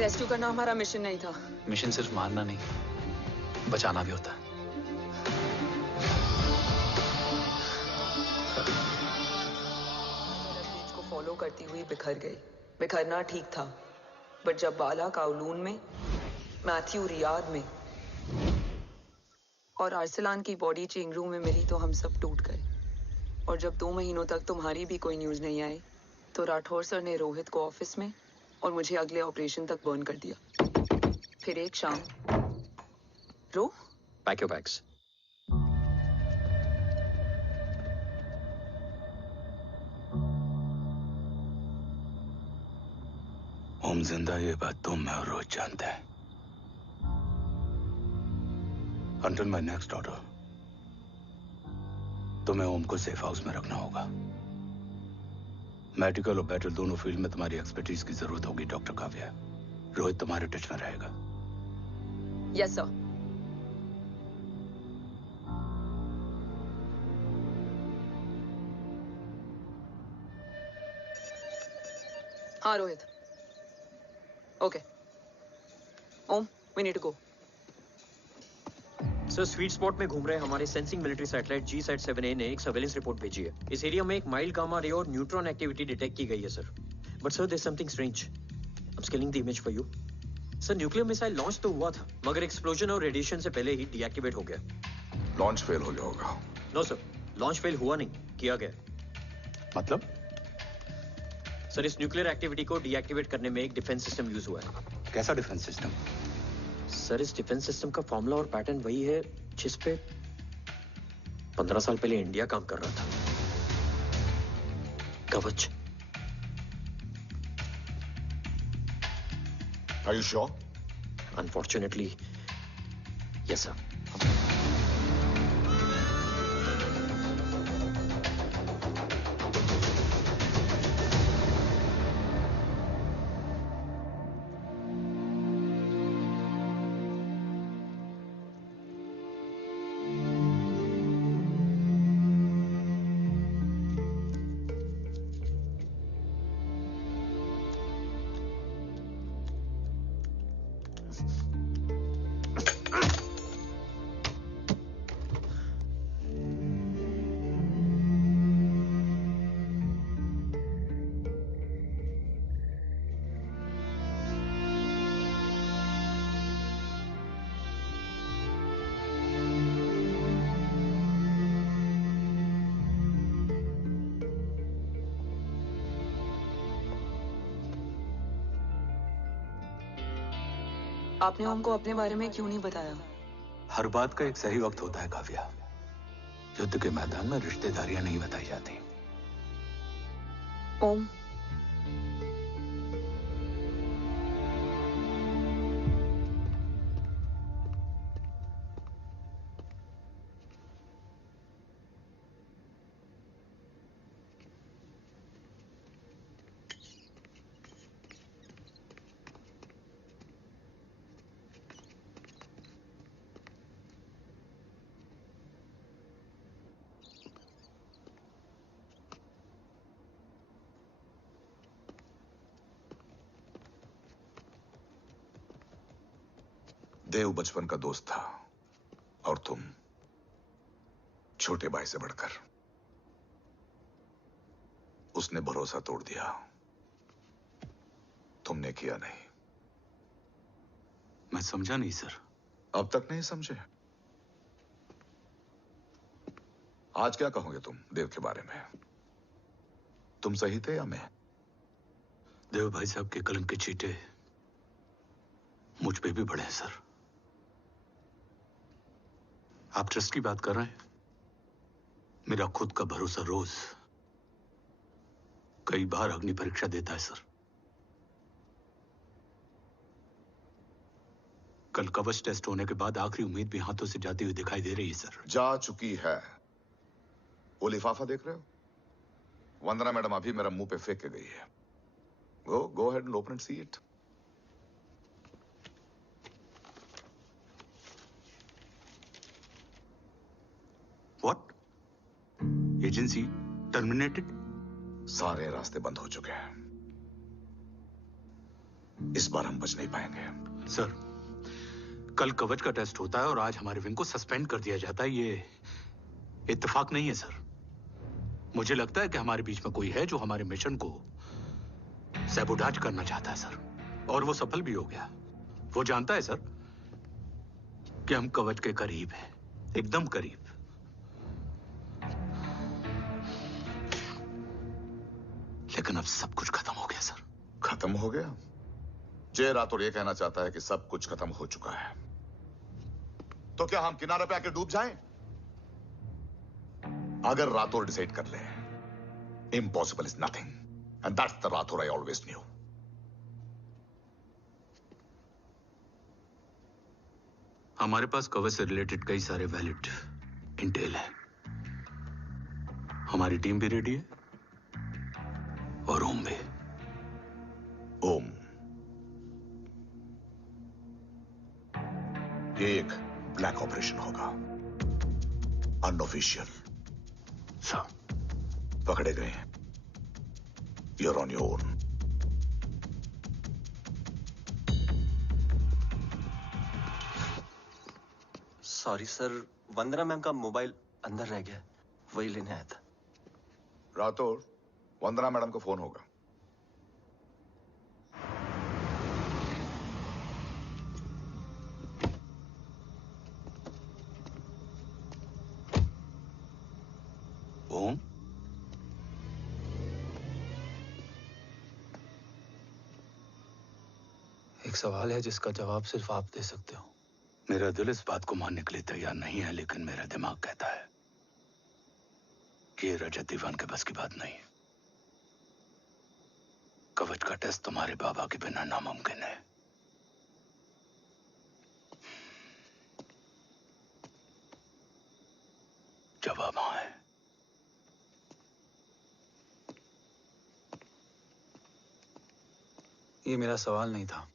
रेस्क्यू करना हमारा मिशन नहीं था। मिशन सिर्फ मारना नहीं, बचाना भी होता है। बीच को फॉलो करती हुई बिखर गई। बिखरना ठीक था, बट जब बाला काउलून में, मैथ्यू रियाद में और आर्सलान की बॉडी चेंज रूम में मिली तो हम सब टूट गए। और जब 2 महीनों तक तुम्हारी भी कोई न्यूज नहीं आई तो राठौर सर ने रोहित को ऑफिस में और मुझे अगले ऑपरेशन तक बर्न कर दिया। फिर एक शाम रो पैक योर बैग्स। ओम जिंदा, ये बात तुम मैं और रोज जानते हैं। Until my next order, तुम्हें ओम को सेफ हाउस में रखना होगा। मेडिकल और बैटल दोनों फील्ड में तुम्हारी एक्सपर्टीज की जरूरत होगी डॉक्टर काव्या। रोहित तुम्हारे टच में रहेगा। Yes sir. हाँ Rohit. Okay Om, we need to go. Sir, sweet spot में घूम रहे हमारे सेंसिंग मिलिट्री सैटेलाइट GSAT-7A ने एक सर्वेलेंस रिपोर्ट भेजी है। इस एरिया में एक माइल्ड गामा रे और न्यूट्रॉन एक्टिविटी डिटेक्ट की गई है sir. But sir, there is something strange. I am scanning the image for you. Sir, nuclear missile launch तो हुआ था, मगर एक्सप्लोजन और रेडिएशन से पहले ही डीएक्टिवेट हो गया। लॉन्च फेल हो गया होगा। नो सर, लॉन्च फेल हुआ नहीं, किया गया। मतलब? सर, इस न्यूक्लियर एक्टिविटी को डीएक्टिवेट करने में एक डिफेंस सिस्टम यूज हुआ है। कैसा डिफेंस सिस्टम? सर, इस डिफेंस सिस्टम का फॉर्मूला और पैटर्न वही है जिस पे 15 साल पहले इंडिया काम कर रहा था। कवच। Are you sure? Unfortunately, yes sir. आपने हमको अपने बारे में क्यों नहीं बताया? हर बात का एक सही वक्त होता है काव्या। युद्ध के मैदान में रिश्तेदारियां नहीं बताई जाती। ओम, देव बचपन का दोस्त था और तुम छोटे भाई से बढ़कर। उसने भरोसा तोड़ दिया, तुमने किया नहीं। मैं समझा नहीं सर। अब तक नहीं समझे? आज क्या कहोगे तुम देव के बारे में? तुम सही थे या मैं? देव भाई साहब के कलंक के चीटे मुझ पे भी पड़े हैं सर। आप ट्रस्ट की बात कर रहे हैं? मेरा खुद का भरोसा रोज कई बार अग्नि परीक्षा देता है सर। कल कवच टेस्ट होने के बाद आखिरी उम्मीद भी हाथों से जाती हुई दिखाई दे रही है सर। जा चुकी है। वो लिफाफा देख रहे हो? वंदना मैडम अभी मेरा मुंह पे फेंक के गई है। Go ahead and open and see it. What? Agency terminated? सारे रास्ते बंद हो चुके हैं। इस बार हम बच नहीं पाएंगे। सर, कल कवच का टेस्ट होता है और आज हमारे विंग को सस्पेंड कर दिया जाता है। ये इत्तेफाक नहीं है सर। मुझे लगता है कि हमारे बीच में कोई है जो हमारे मिशन को सैबोटाज करना चाहता है सर। और वो सफल भी हो गया। वो जानता है सर कि हम कवच के करीब हैं, एकदम करीब। लेकिन अब सब कुछ खत्म हो गया सर। खत्म हो गया? जय राठौर ये कहना चाहता है कि सब कुछ खत्म हो चुका है। तो क्या हम किनारे पे आके डूब जाएं? अगर राठौर डिसाइड कर ले, impossible is nothing, and that's the Rathore I always new. हमारे पास कवच से रिलेटेड कई सारे वैलिड इंटेल है। हमारी टीम भी रेडी है और ओम भी। ओम ये एक ब्लैक ऑपरेशन होगा, अनऑफिशियल। सर पकड़े गए हैं, you're on your own. Sorry sir, Vandana ma'am का मोबाइल अंदर रह गया, वही लेने आया था। राठौर, वंदना मैडम का फोन होगा। ओम, एक सवाल है जिसका जवाब सिर्फ आप दे सकते हो। मेरा दिल इस बात को मानने के लिए तैयार नहीं है, लेकिन मेरा दिमाग कहता है कि ये रजत दीवान के बस की बात नहीं है। कवच का टेस्ट तुम्हारे बाबा के बिना नामुमकिन है। जवाब हाँ है। ये मेरा सवाल नहीं था।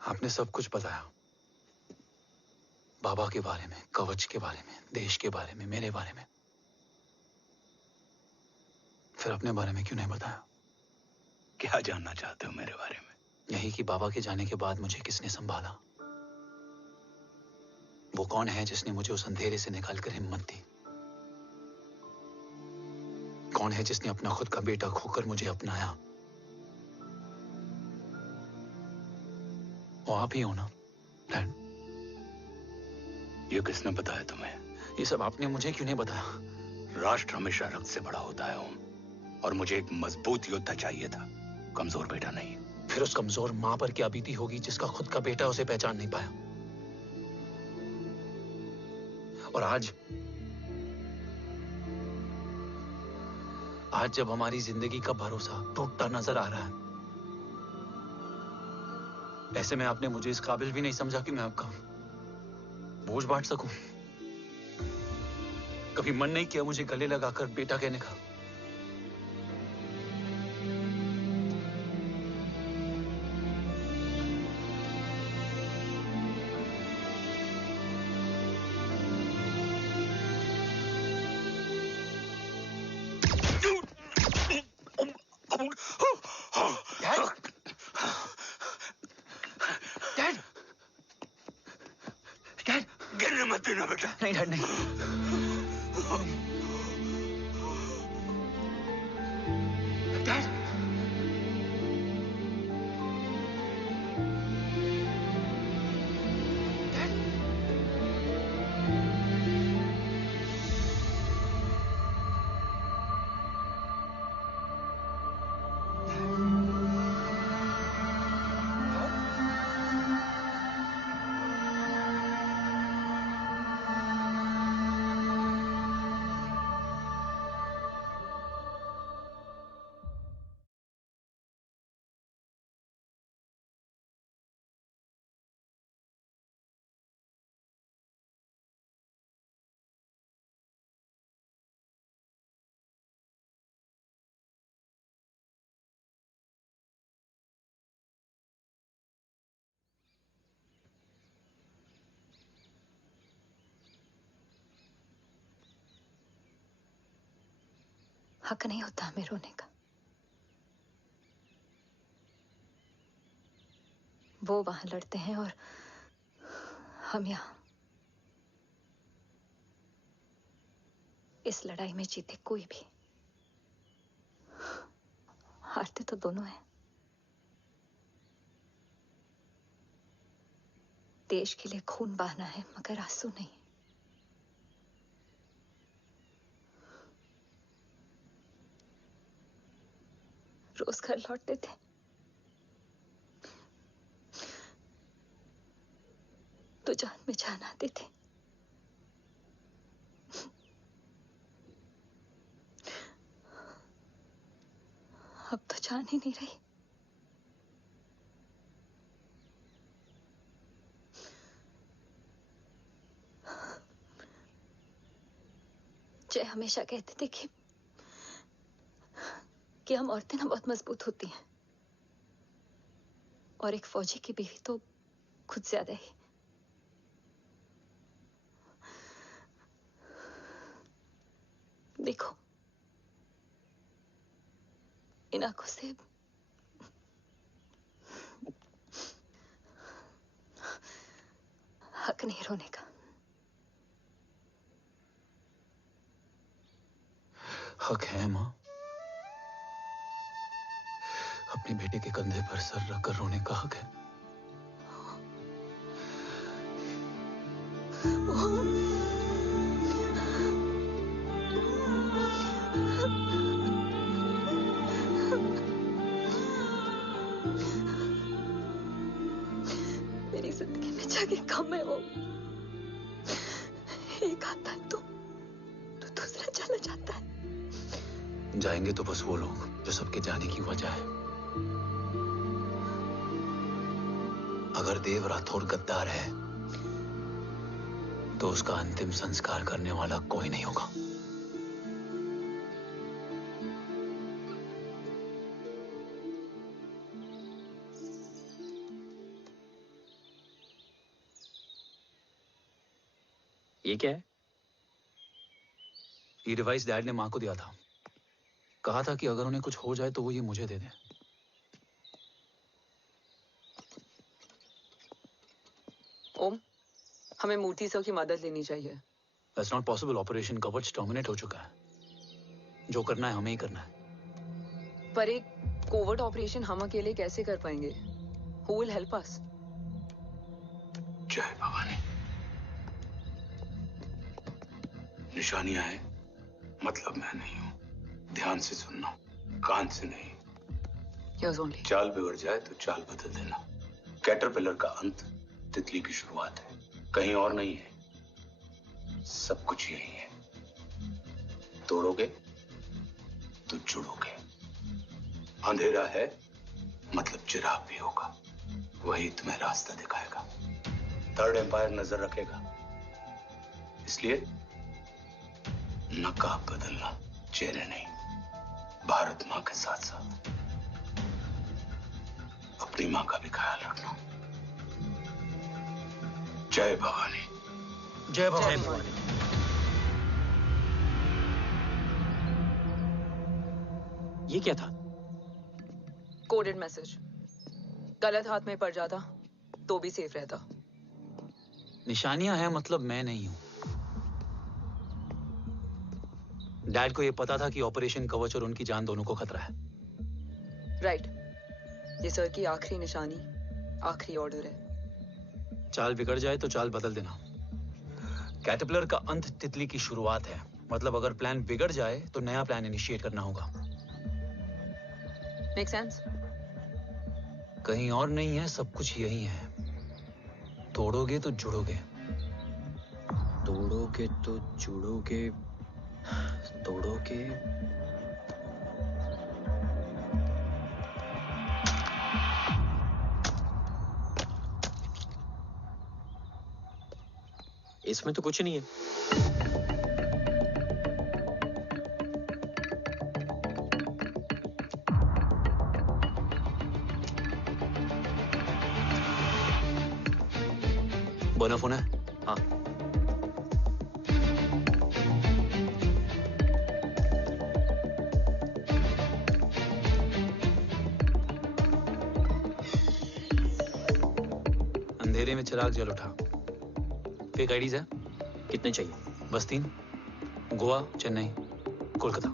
आपने सब कुछ बताया, बाबा के बारे में, कवच के बारे में, देश के बारे में, मेरे बारे में। फिर अपने बारे में क्यों नहीं बताया? क्या जानना चाहते हो मेरे बारे में? यही कि बाबा के जाने के बाद मुझे किसने संभाला? वो कौन है जिसने मुझे उस अंधेरे से निकालकर हिम्मत दी? कौन है जिसने अपना खुद का बेटा खोकर मुझे अपनाया? वो आप ही हो ना, डैड? ये किसने बताया तुम्हें? ये सब आपने मुझे क्यों नहीं बताया? राष्ट्र हमेशा रक्त से बड़ा होता है ओम, और मुझे एक मजबूत योद्धा चाहिए था, कमजोर बेटा नहीं। फिर उस कमजोर मां पर क्या बीती होगी जिसका खुद का बेटा उसे पहचान नहीं पाया? और आज जब हमारी जिंदगी का भरोसा टूटता नजर आ रहा है, ऐसे में आपने मुझे इस काबिल भी नहीं समझा कि मैं आपका बोझ बांट सकूं। कभी मन नहीं किया मुझे गले लगाकर बेटा कहने का? नहीं डैड, नहीं। डैड, हक नहीं होता हमें रोने का। वो वहां लड़ते हैं और हम यहाँ। इस लड़ाई में जीते कोई भी, हारते तो दोनों हैं। देश के लिए खून बहाना है, मगर आंसू नहीं। रोज घर लौटते थे, तो जान में जान आते थे। अब तो जान ही नहीं रही। जय हमेशा कहते थे कि कि हम औरतें ना बहुत मजबूत होती हैं, और एक फौजी की बीवी तो खुद ज्यादा ही। देखो, इन आंखों से हक नहीं रोने का। हक है माँ, अपने बेटे के कंधे पर सर रखकर रोने का हक है। मेरी जिंदगी में जगह कम है, वो एक आता है तो दूसरा चला जाता है। जाएंगे तो बस वो लोग जो सबके जाने की वजह है। अगर देव राठौर गद्दार है तो उसका अंतिम संस्कार करने वाला कोई नहीं होगा। ये क्या है? ये डिवाइस डैड ने मां को दिया था। कहा था कि अगर उन्हें कुछ हो जाए तो वो ये मुझे दे दें। ओम, हमें मूर्ति सर की मदद लेनी चाहिए। That's not possible. ऑपरेशन कवच टर्मिनेट हो चुका है। जो करना है हमें ही करना है। पर एक कोवर्ट ऑपरेशन हम अकेले कैसे कर पाएंगे? Who will help us? जय भवानी। निशानियां हैं, मतलब मैं नहीं हूं। ध्यान से सुनना, कान से नहीं। Yes, only. चाल बिगड़ जाए तो चाल बदल देना। कैटरपिलर का अंत तितली की शुरुआत है, कहीं और नहीं है। सब कुछ यही है। तोड़ोगे तो जुड़ोगे। अंधेरा है मतलब चिराग भी होगा, वही तुम्हें रास्ता दिखाएगा। थर्ड एम्पायर नजर रखेगा, इसलिए नकाब बदलना, चेहरे नहीं। भारत मां के साथ साथ अपनी मां का भी ख्याल रखना। जय भवानी। जय भवानी। ये क्या था? Coded message. गलत हाथ में पड़ जाता तो भी सेफ रहता। निशानियां हैं मतलब मैं नहीं हूं। डैड को यह पता था कि ऑपरेशन कवच और उनकी जान दोनों को खतरा है। राइट। ये सर की आखिरी निशानी, आखिरी ऑर्डर है। चाल बिगड़ जाए तो चाल बदल देना। कैटरपिलर का अंत तितली की शुरुआत है, मतलब अगर प्लान बिगड़ जाए तो नया प्लान इनिशिएट करना होगा। Make sense? कहीं और नहीं है, सब कुछ यही है। तोड़ोगे तो जुड़ोगे। तोड़ोगे तो जुड़ोगे। तोड़ोगे। इसमें तो कुछ नहीं है। बोना फोन है? हाँ। अंधेरे में चिराग जल उठा। फेक आईडीज है? कितने चाहिए? बस 3। गोवा, चेन्नई, कोलकाता।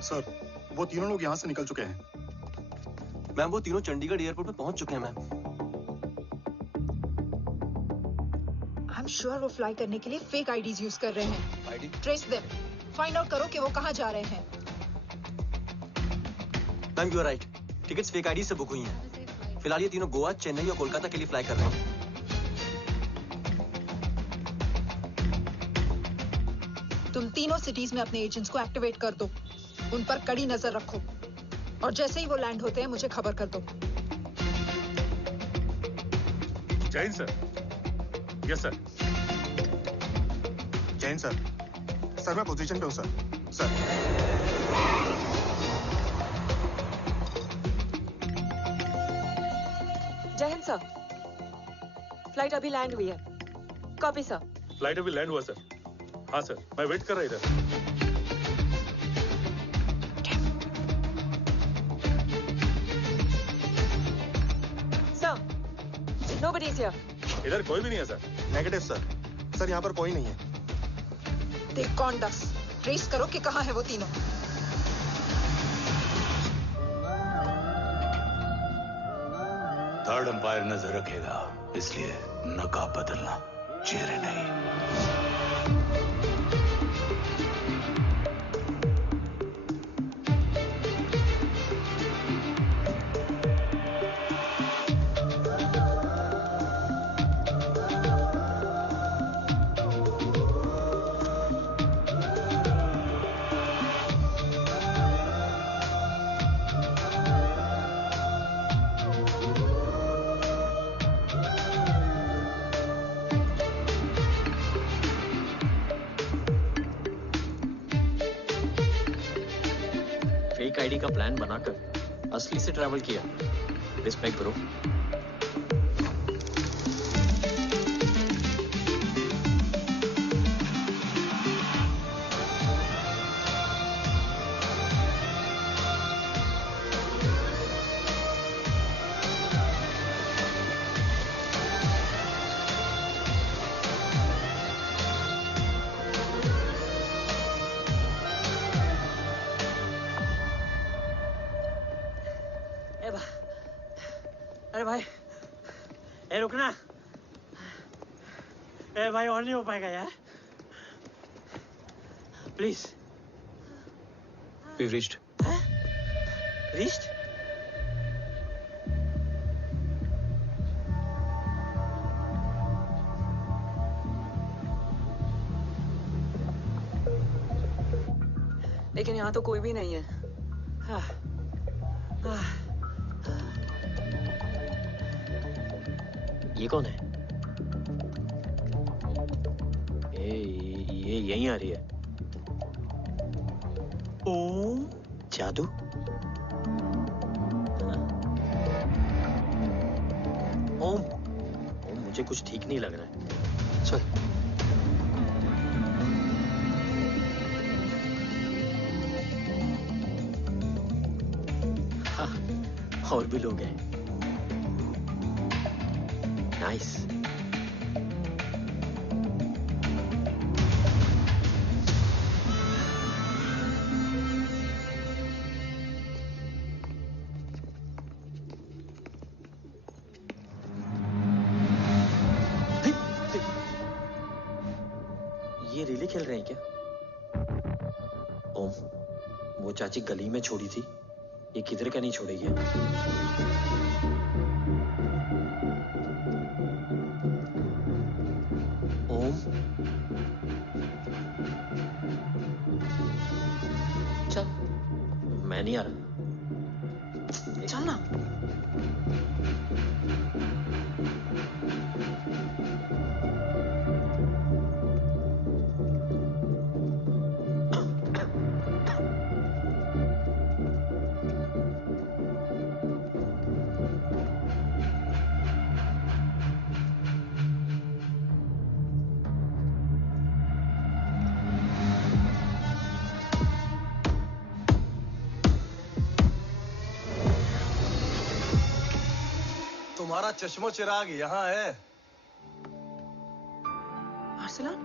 सर, वो तीनों लोग यहाँ से निकल चुके हैं। मैम, वो तीनों चंडीगढ़ एयरपोर्ट पे पहुंच चुके हैं मैम। आई एम श्योर वो फ्लाई करने के लिए फेक आईडीज यूज कर रहे हैं। ID? Trace them. Find out करो कि वो कहाँ जा रहे हैं। Ma'am, you are right. Tickets fake ID से बुक हुई हैं। फिलहाल ये तीनों गोवा, चेन्नई और कोलकाता के लिए फ्लाई कर रहे हैं। तुम तीनों सिटीज में अपने एजेंट्स को एक्टिवेट कर दो। उन पर कड़ी नजर रखो और जैसे ही वो लैंड होते हैं मुझे खबर कर दो। जय हिंद सर। Yes sir. जय हिंद सर। सर मैं पोजीशन पे हूँ सर। सर जय हिंद सर। फ्लाइट अभी लैंड हुई है। Copy sir. फ्लाइट अभी लैंड हुआ सर। हाँ सर, मैं वेट कर रहा इधर। Nobody is here. इधर कोई भी नहीं है सर। Negative sir. सर यहाँ पर कोई नहीं है। देख कौन दस ट्रेस करो कि कहाँ है वो तीनों। थर्ड अंपायर नजर रखेगा, इसलिए नकाब बदलना, चेहरे नहीं। फेक आईडी का प्लान बनाकर असली से ट्रैवल किया। Respect bro. अरे भाई, ए रुकना। ए भाई और नहीं हो पाएगा यार। प्लीज। We've reached. Reached? लेकिन यहाँ तो कोई भी नहीं है। ये कौन है? ये यहीं आ रही है। ओम जादू। ओम मुझे कुछ ठीक नहीं लग रहा है। चल। हाँ, और भी लोग हैं। नाइस। ये रिले खेल रहे हैं क्या? ओम, वो चाची गली में छोड़ी थी, ये किधर का नहीं छोड़ेगी। ओम, चल, मैं नहीं आ रहा। चल ना। तुम्हारा चश्मो चिराग यहाँ है। Arsalan?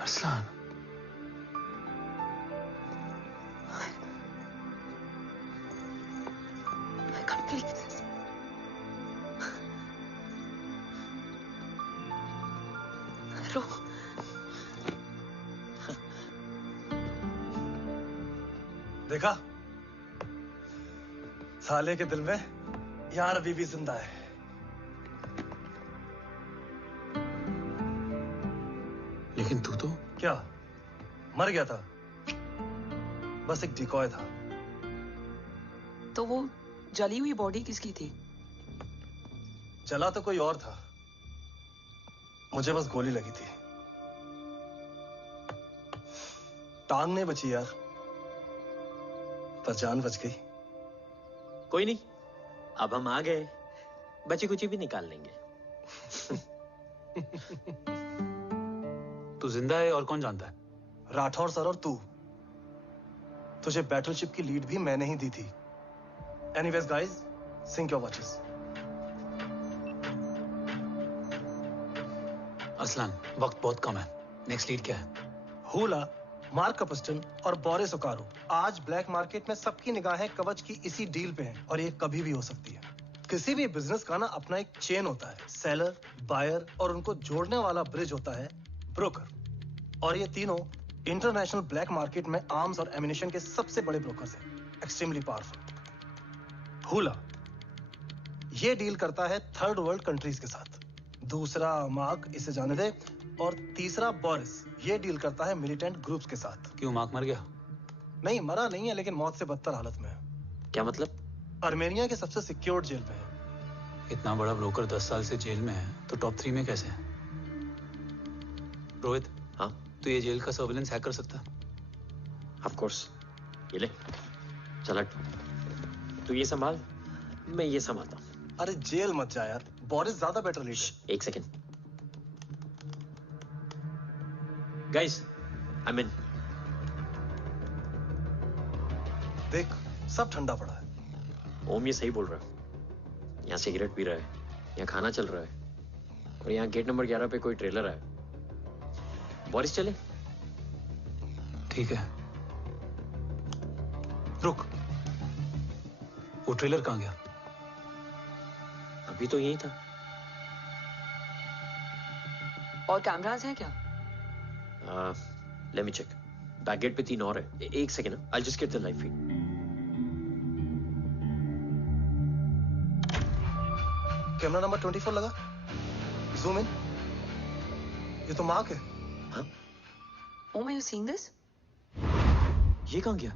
Arsalan? I can't believe this. रो। देखा? साले के दिल में यार अभी भी जिंदा है। लेकिन तू तो क्या मर गया था? बस एक डिकॉय था। तो वो जली हुई बॉडी किसकी थी? चला तो कोई और था, मुझे बस गोली लगी थी। टांग नहीं बची यार, पर जान बच गई। कोई नहीं, अब हम आ गए, बची कुची भी निकाल लेंगे। तू जिंदा है और कौन जानता है? राठौर सर और तू। तुझे बैटलशिप की लीड भी मैंने ही दी थी। Anyways guys, sync your watches. Arsalan, वक्त बहुत कम है। नेक्स्ट लीड क्या है? हुला, मार्क कपस्टन और बोरिस ओकारो। आज ब्लैक मार्केट में सबकी निगाहें कवच की इसी डील पे हैं और ये कभी भी हो सकती है। किसी भी बिजनेस का ना अपना एक चेन होता है, सेलर, बायर और उनको जोड़ने वाला ब्रिज होता है ब्रोकर। और ये तीनों इंटरनेशनल ब्लैक मार्केट में आर्म्स और एमिनेशन के सबसे बड़े ब्रोकर्स हैं, एक्सट्रीमली पावरफुल। हुला ये डील करता है थर्ड वर्ल्ड कंट्रीज के साथ। दूसरा मार्क, इसे जाने दे। और तीसरा बोरिस, ये डील करता है मिलिटेंट ग्रुप्स के साथ। क्यों, मार्क मर गया? नहीं, मरा नहीं है, लेकिन मौत से बदतर हालत में है। क्या मतलब? आर्मेनिया के सबसे सिक्योर्ड जेल में है। इतना बड़ा ब्रोकर 10 साल से जेल में है, तो टॉप 3 में कैसे है? रोहित, हाँ? तो ये जेल का सर्विलेंस हैक कर सकता? Of course. ये ले, चल हट। तू ये संभाल, मैं ये संभालता हूँ। अरे जेल मत जा यार, बोरिस ज्यादा बेटर लीड है। एक सेकेंड गाइस, आई मीन। देख, सब ठंडा पड़ा है। ओम ये सही बोल रहा है। यहाँ सिगरेट पी रहा है, यहाँ खाना चल रहा है, और यहाँ गेट नंबर 11 पे कोई ट्रेलर है। बोरिस चले? ठीक है। रुक, वो ट्रेलर कहाँ गया? अभी तो यही था। और कैमरास हैं क्या? Let me check. Back gate पे 3 और है। एक second, I just get the live feed. Camera number 24 लगा। Zoom in. ये तो मार्क है। हाँ? Oh, are you seeing this? ये कहाँ गया?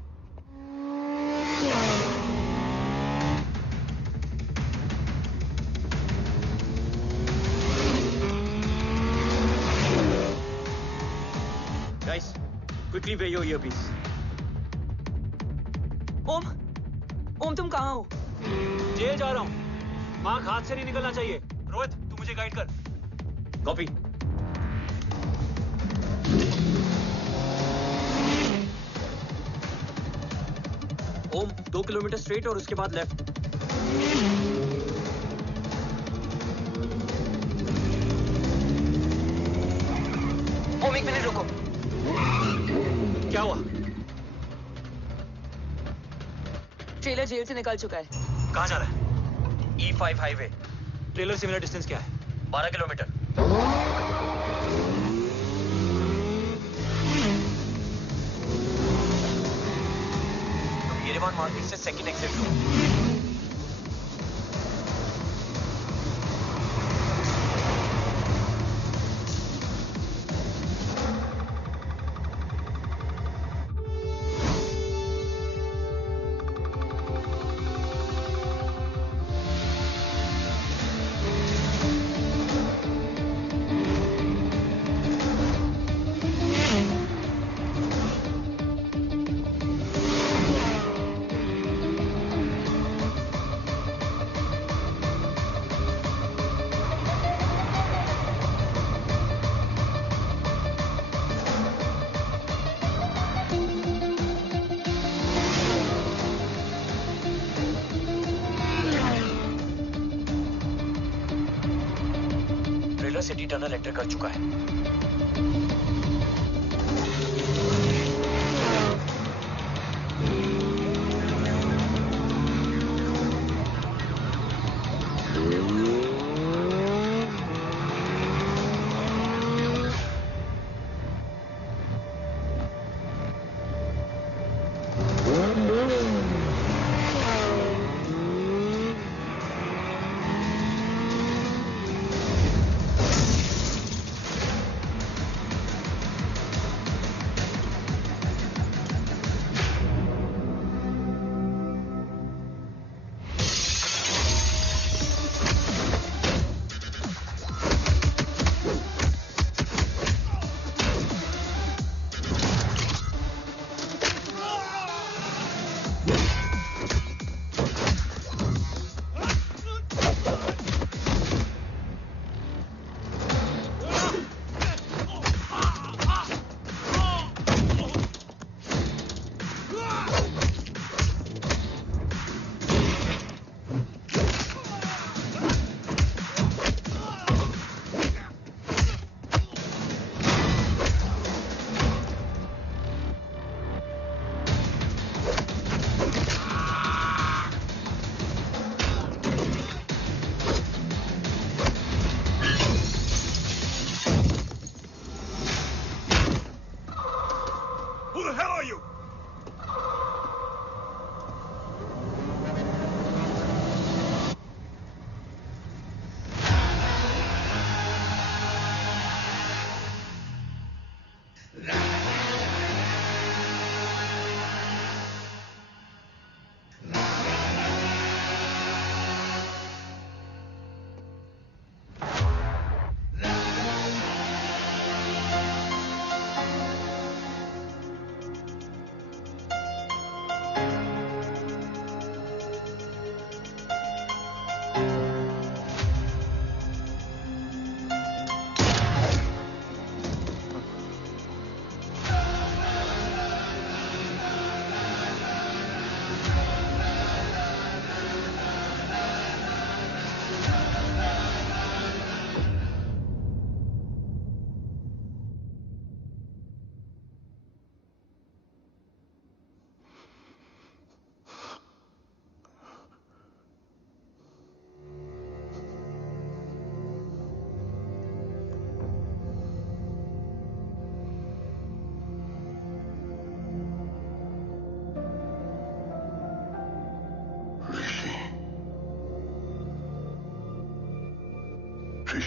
Guys, quickly wear your earpiece. ओम तुम कहाँ हो? जेल जा रहा हूँ। मार्क हाथ से नहीं निकलना चाहिए। रोहित, तू मुझे गाइड कर। कॉपी। ओम 2 किलोमीटर स्ट्रेट और उसके बाद लेफ्ट। ओम 1 मिनट रुको। क्या हुआ? ट्रेलर जेल से निकल चुका है। कहाँ जा रहा है? E5 highway. ट्रेलर से मेरा डिस्टेंस क्या है? 12 किलोमीटर। येरेवान मार्केट से सेकंड एग्जिट लो। सिटी टनल एंटर कर चुका है।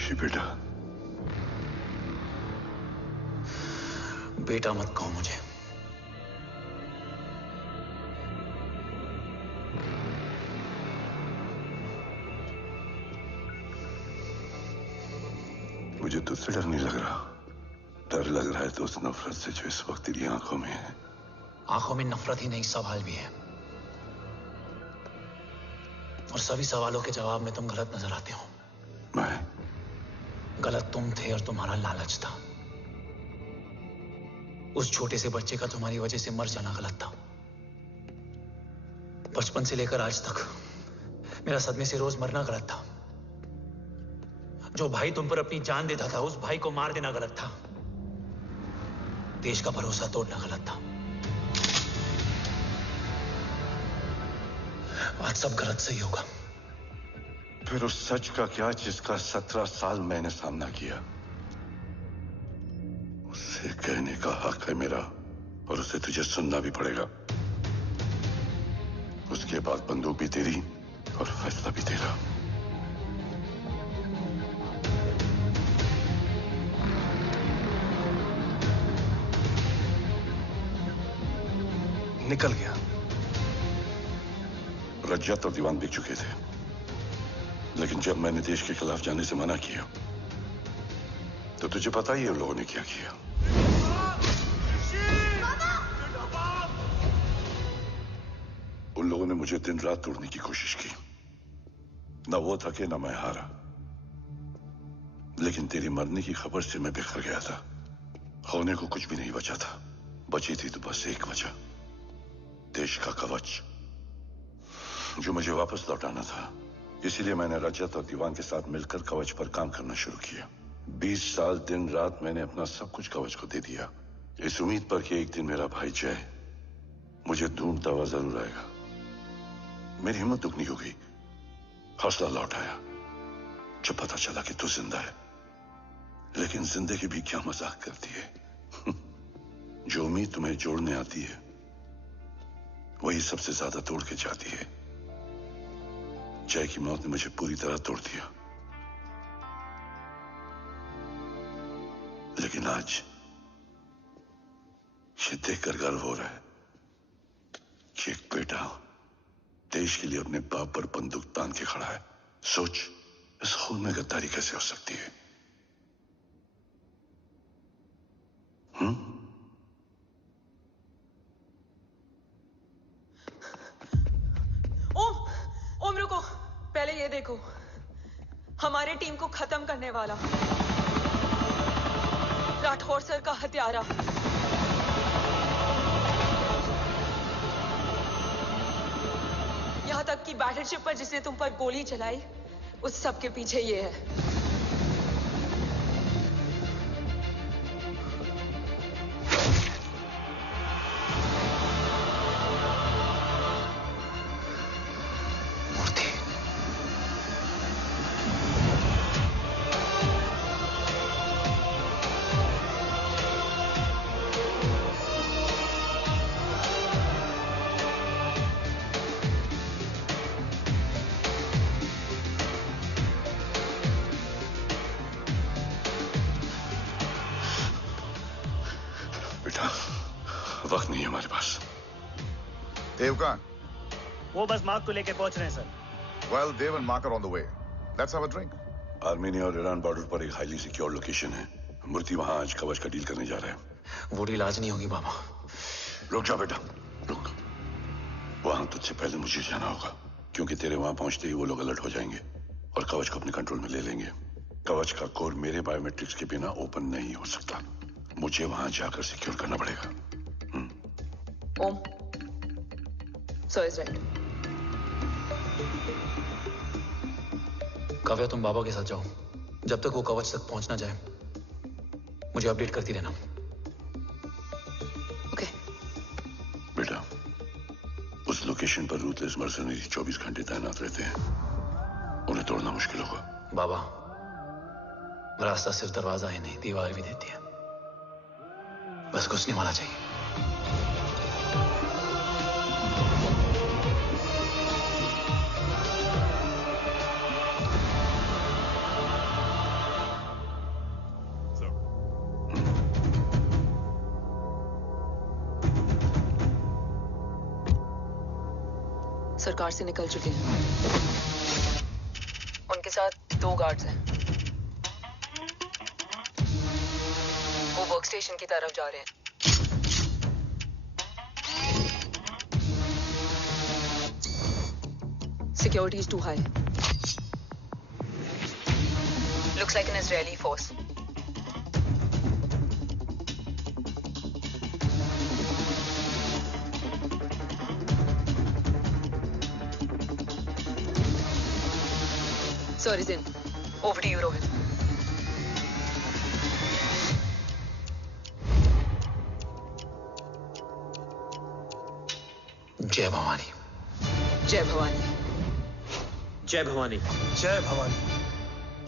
ऋषि बेटा। बेटा मत कहो मुझे। मुझे तुझसे डर नहीं लग रहा, डर लग रहा है तो उस नफरत से जो इस वक्त तेरी आंखों में है। आंखों में नफरत ही नहीं, सवाल भी है, और सभी सवालों के जवाब में तुम गलत नजर आते हो। मैं गलत तुम थे और तुम्हारा लालच था। उस छोटे से बच्चे का तुम्हारी वजह से मर जाना गलत था। बचपन से लेकर आज तक मेरा सदमे से रोज मरना गलत था। जो भाई तुम पर अपनी जान देता था, उस भाई को मार देना गलत था। देश का भरोसा तोड़ना गलत था। आज सब गलत सही होगा। फिर उस सच का क्या जिसका 17 साल मैंने सामना किया? उसे कहने का हक है मेरा, और उसे तुझे सुनना भी पड़ेगा। उसके बाद बंदूक भी तेरी और फैसला भी तेरा। निकल गया। रज्जत और दीवान बिक चुके थे, लेकिन जब मैंने देश के खिलाफ जाने से मना किया तो तुझे पता ही है उन लोगों ने क्या किया। उन लोगों ने मुझे दिन रात तोड़ने की कोशिश की। ना वो थके ना मैं हारा, लेकिन तेरी मरने की खबर से मैं बिखर गया था। होने को कुछ भी नहीं बचा था। बची थी तो बस एक वजह, देश का कवच, जो मुझे वापस लौटाना था। इसीलिए मैंने रजत और दीवान के साथ मिलकर कवच पर काम करना शुरू किया। 20 साल दिन रात मैंने अपना सब कुछ कवच को दे दिया, इस उम्मीद पर कि एक दिन मेरा भाई जय मुझे ढूंढता हुआ जरूर आएगा। मेरी हिम्मत दुगनी हो गई, हौसला लौट आया जब पता चला कि तू जिंदा है। लेकिन जिंदगी भी क्या मजाक करती है। जो उम्मीद तुम्हें जोड़ने आती है वही सबसे ज्यादा तोड़ के जाती है। जय की मौत ने मुझे पूरी तरह तोड़ दिया, लेकिन आज ये देखकर गर्व हो रहा है कि एक बेटा देश के लिए अपने बाप पर बंदूक तान के खड़ा है। सोच, इस खून में गद्दारी कैसे हो सकती है? ओम रुको, पहले ये देखो, हमारे टीम को खत्म करने वाला राठौर सर का हत्यारा। यहां तक कि बैटलशिप पर जिसने तुम पर गोली चलाई, उस सब के पीछे ये है। वक्त नहीं है हमारे पास। Dave कहाँ? वो बस मार्क को लेके पहुंच रहे हैं sir. Well, Dave and Mark are on the way. Let's have a drink. Armenia और ईरान बॉर्डर पर एक हाईली सिक्योर लोकेशन है। मूर्ति वहां आज कवच का डील करने जा रहे हैं। वो डील आज नहीं होगी बाबा। रुक जा बेटा, रुक। वहां तुझसे पहले मुझे जाना होगा, क्योंकि तेरे वहां पहुंचते ही वो लोग अलर्ट हो जाएंगे और कवच को अपने कंट्रोल में ले लेंगे। कवच का कोड मेरे बायोमेट्रिक्स के बिना ओपन नहीं हो सकता। मुझे वहां जाकर सिक्योर करना पड़ेगा। ओम, सर इज राइट। काव्या, तुम बाबा के साथ जाओ। जब तक वो कवच तक पहुंच ना जाए मुझे अपडेट करती रहना। ओके। बेटा, उस लोकेशन पर रूथलेस मर्सनरी 24 घंटे तैनात रहते हैं। उन्हें तोड़ना मुश्किल होगा। बाबा, रास्ता सिर्फ दरवाजा ही नहीं, दीवार भी देती है। बस घुसने वाला चाहिए। सरकार से निकल चुके हैं। उनके साथ 2 गार्ड्स हैं। वो वर्क स्टेशन की तरफ जा रहे हैं। Security is too high. Looks like an Israeli force. Sir is in. Over to you, Rohit. जय भवानी। जय भवानी। जय भवानी। जय Bhavani.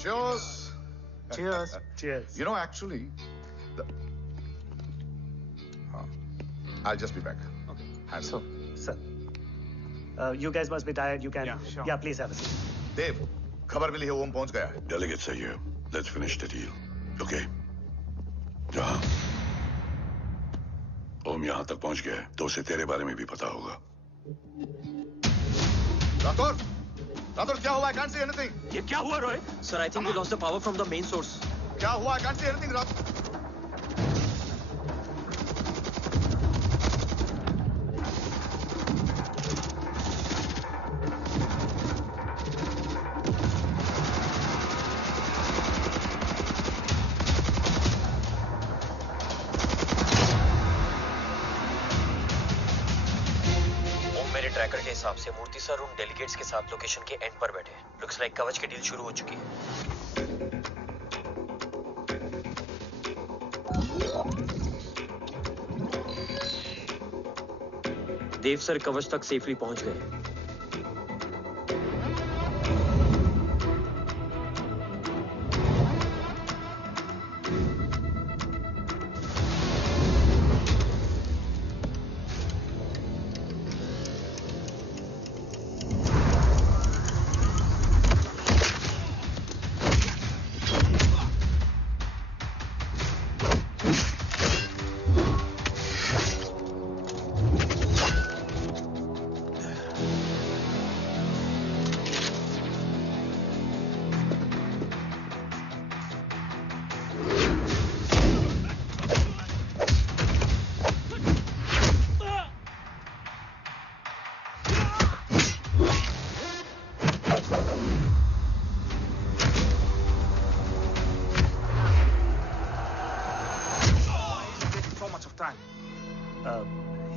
Cheers. Cheers. Cheers. You know, actually, I'll just be back. Okay. So, sir, you guys must be tired. You can. Yeah, sure. Yeah, please have a seat. Dave, खबर मिली है ओम पहुंच गया है। Delegate सही है। Let's finish the deal. Okay? हाँ। ओम यहाँ तक पहुंच गया है, तो उसे तेरे बारे में भी पता होगा। राठौर, राठौर क्या हुआ? I can't see anything. ये क्या हुआ Rohit? Sir, I think we lost the power from the main source. क्या हुआ? I can't see anything, Rathore. Tracker के हिसाब से मूर्ति सर उन डेलीगेट्स के साथ लोकेशन के एंड पर बैठे हैं। लुक्स लाइक कवच की डील शुरू हो चुकी है। देव सर कवच तक सेफली पहुंच गए।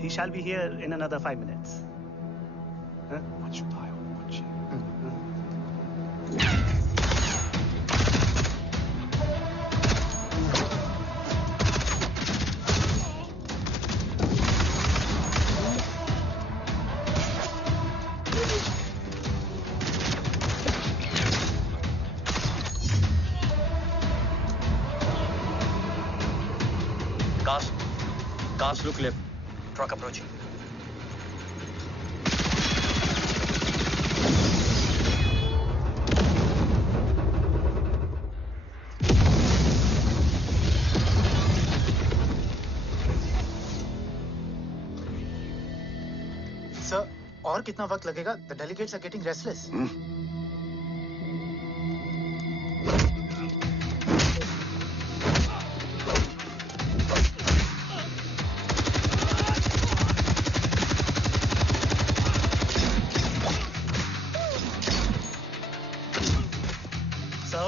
He shall be here in another 5 minutes. Huh? Cars look left. Truck approaching. Sir, और कितना वक्त लगेगा? The delegates are getting restless.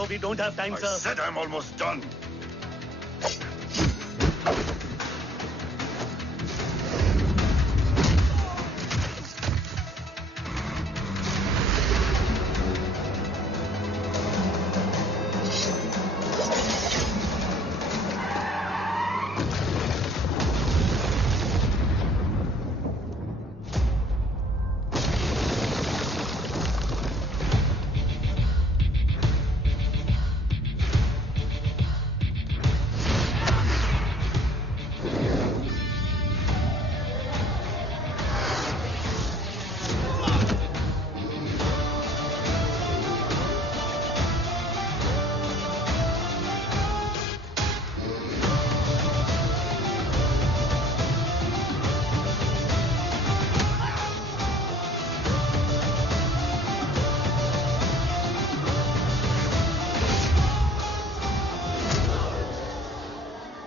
We don't have time, sir. I said I'm almost done.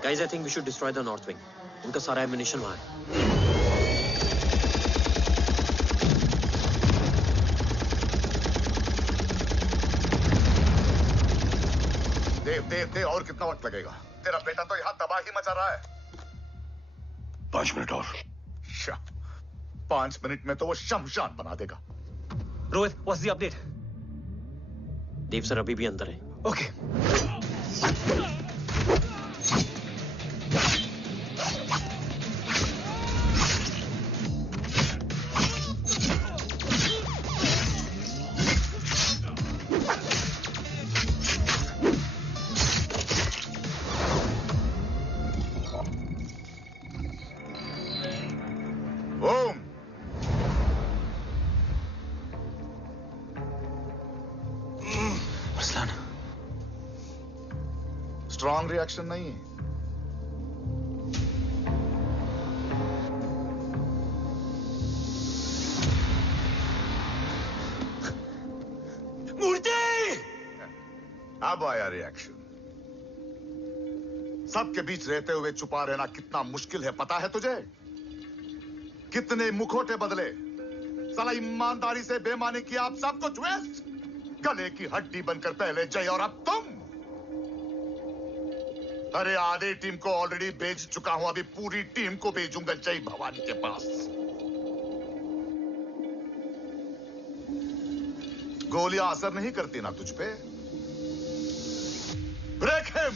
Guys, I think we should destroy the north wing. उनका सारा ammunition वहाँ है. देव और कितना वक्त लगेगा? तेरा बेटा तो यहाँ तबाही मचा रहा है. 5 मिनट और. 5 मिनट में तो वो शमशान बना देगा. Rohit, what's the update? Dev sir अभी भी अंदर है. Okay. स्ट्रॉन्ग रिएक्शन नहीं है. मूर्ति! अब आया रिएक्शन. सबके बीच रहते हुए छुपा रहना कितना मुश्किल है पता है तुझे? कितने मुखौटे बदले. साला ईमानदारी से बेमानी किया आप सब कुछ वेस्ट. गले की हड्डी बनकर पहले जय और अब तुम. अरे आधे टीम को ऑलरेडी भेज चुका हूं. अभी पूरी टीम को भेजूंगा जय भवानी के पास. गोलियां असर नहीं करती ना तुझ पे. Break him.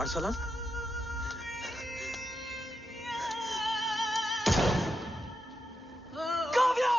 Arsalan? Kavya!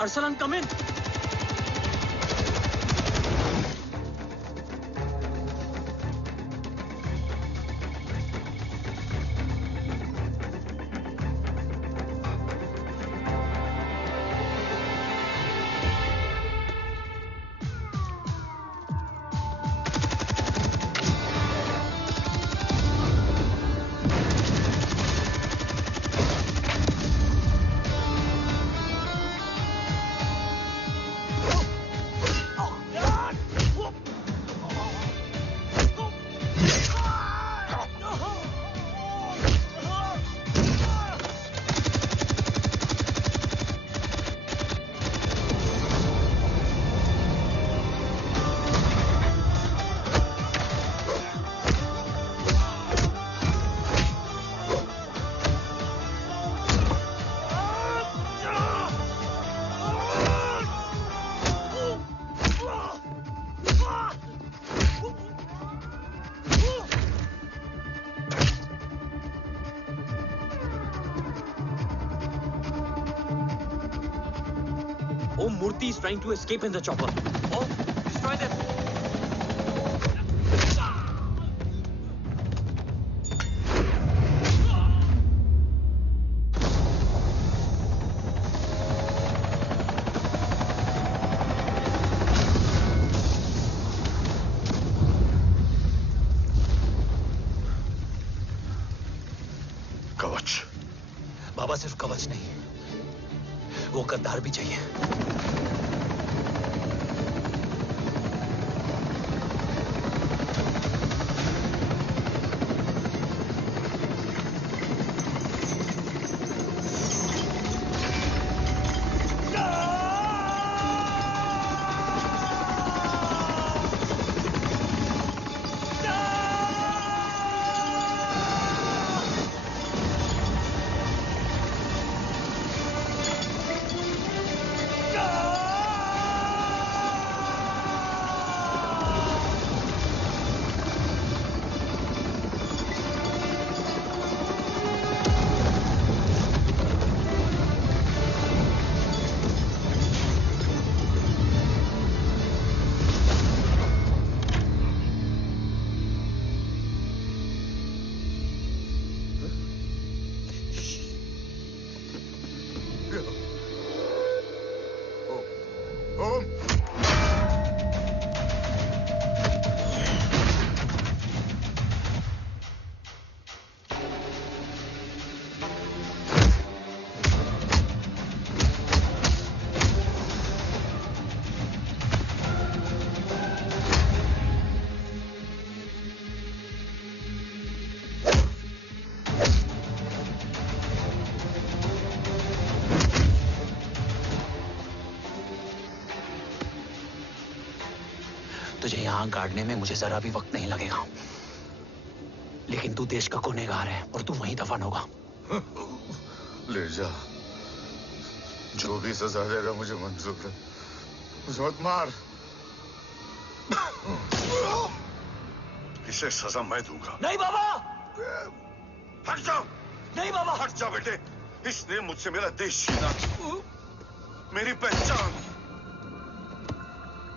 Arsalan, come in. trying to escape in the chopper. Oh, destroy them. कवच। बाबा सिर्फ कवच नहीं, वो गद्दार भी चाहिए। तुझे यहां गाड़ने में मुझे जरा भी वक्त नहीं लगेगा, लेकिन तू देश का गुनहगार है और तू वहीं दफन होगा। ले जा, जो भी सजा देगा मुझे मंजूर है, मुझे मत मार। इसे सजा मैं दूंगा। नहीं बाबा, हट जाओ। नहीं बाबा, हट जाओ बेटे। इसने मुझसे मेरा देश छीना, मेरी पहचान,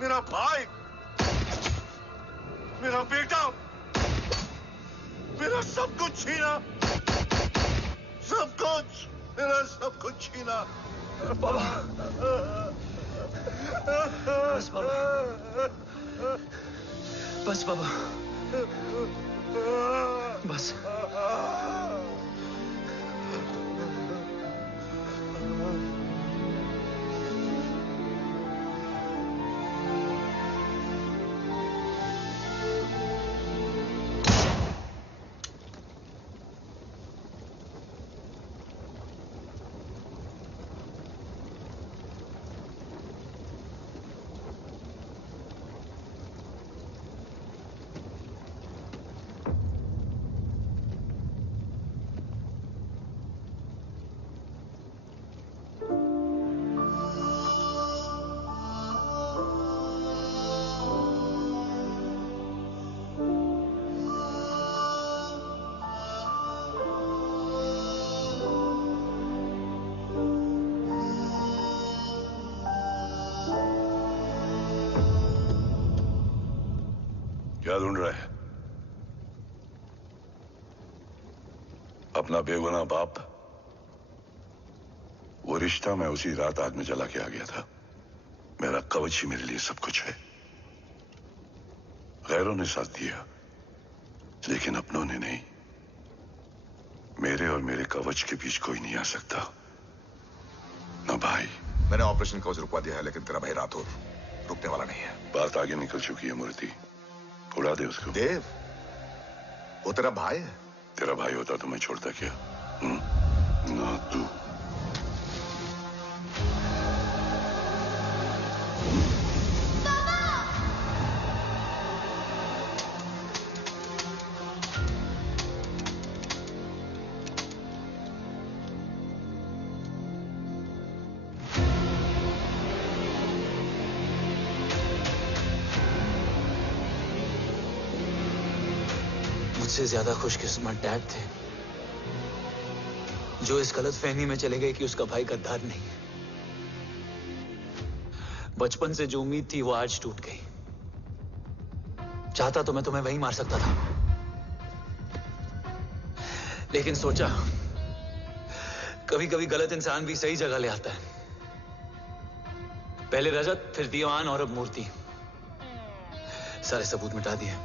मेरा भाई, मेरा बेटा, मेरा सब कुछ छीना, सब कुछ, मेरा सब कुछ छीना। बाबा, बस बाबा, बस बाबा, बस। क्या ढूंढ रहा है? अपना बेगुनाह बाप। वो रिश्ता मैं उसी रात आग में जला के आ गया था। मेरा कवच ही मेरे लिए सब कुछ है। गैरों ने साथ दिया, लेकिन अपनों ने नहीं। मेरे और मेरे कवच के बीच कोई नहीं आ सकता। ना भाई। मैंने ऑपरेशन कवच रुकवा दिया है, लेकिन तेरा भाई राठौर रुकने वाला नहीं है। बात आगे निकल चुकी है मूर्ति। उड़ा दे उसको। देव, वो तेरा भाई है। तेरा भाई होता तो मैं छोड़ता क्या? ना तू। मुझसे ज्यादा खुशकिस्मत डैड थे, जो इस गलतफहमी में चले गए कि उसका भाई गद्दार नहीं है, बचपन से जो उम्मीद थी वो आज टूट गई। चाहता तो मैं तुम्हें वहीं मार सकता था, लेकिन सोचा कभी कभी गलत इंसान भी सही जगह ले आता है। पहले रजत, फिर दीवान और अब मूर्ति। सारे सबूत मिटा दिए,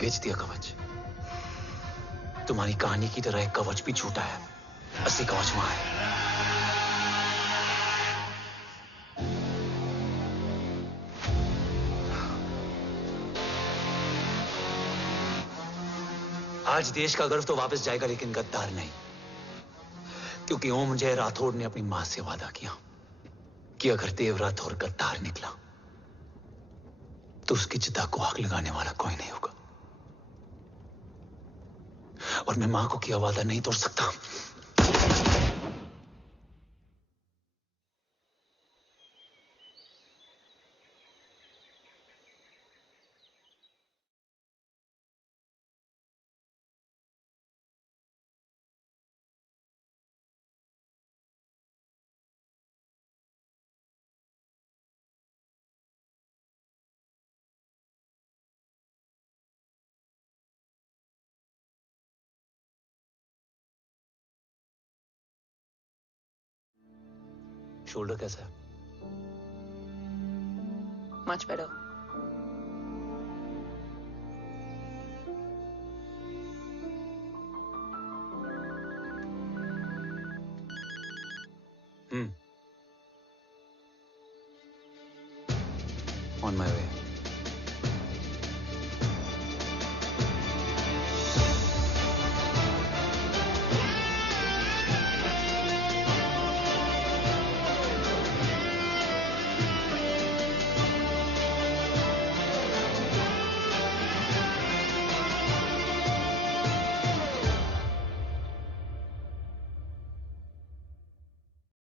बेच दिया कवच। तुम्हारी कहानी की तरह एक कवच भी झूठा है, असली कवच वहां है। आज देश का गर्व तो वापस जाएगा, लेकिन गद्दार नहीं, क्योंकि ओम जय राठौड़ ने अपनी मां से वादा किया कि अगर देव राठौड़ गद्दार निकला तो उसकी चिता को आग लगाने वाला कोई नहीं होगा। और मैं मां को किया वादा नहीं तोड़ सकता। शोल्डर कैसा है? Much better. On my way.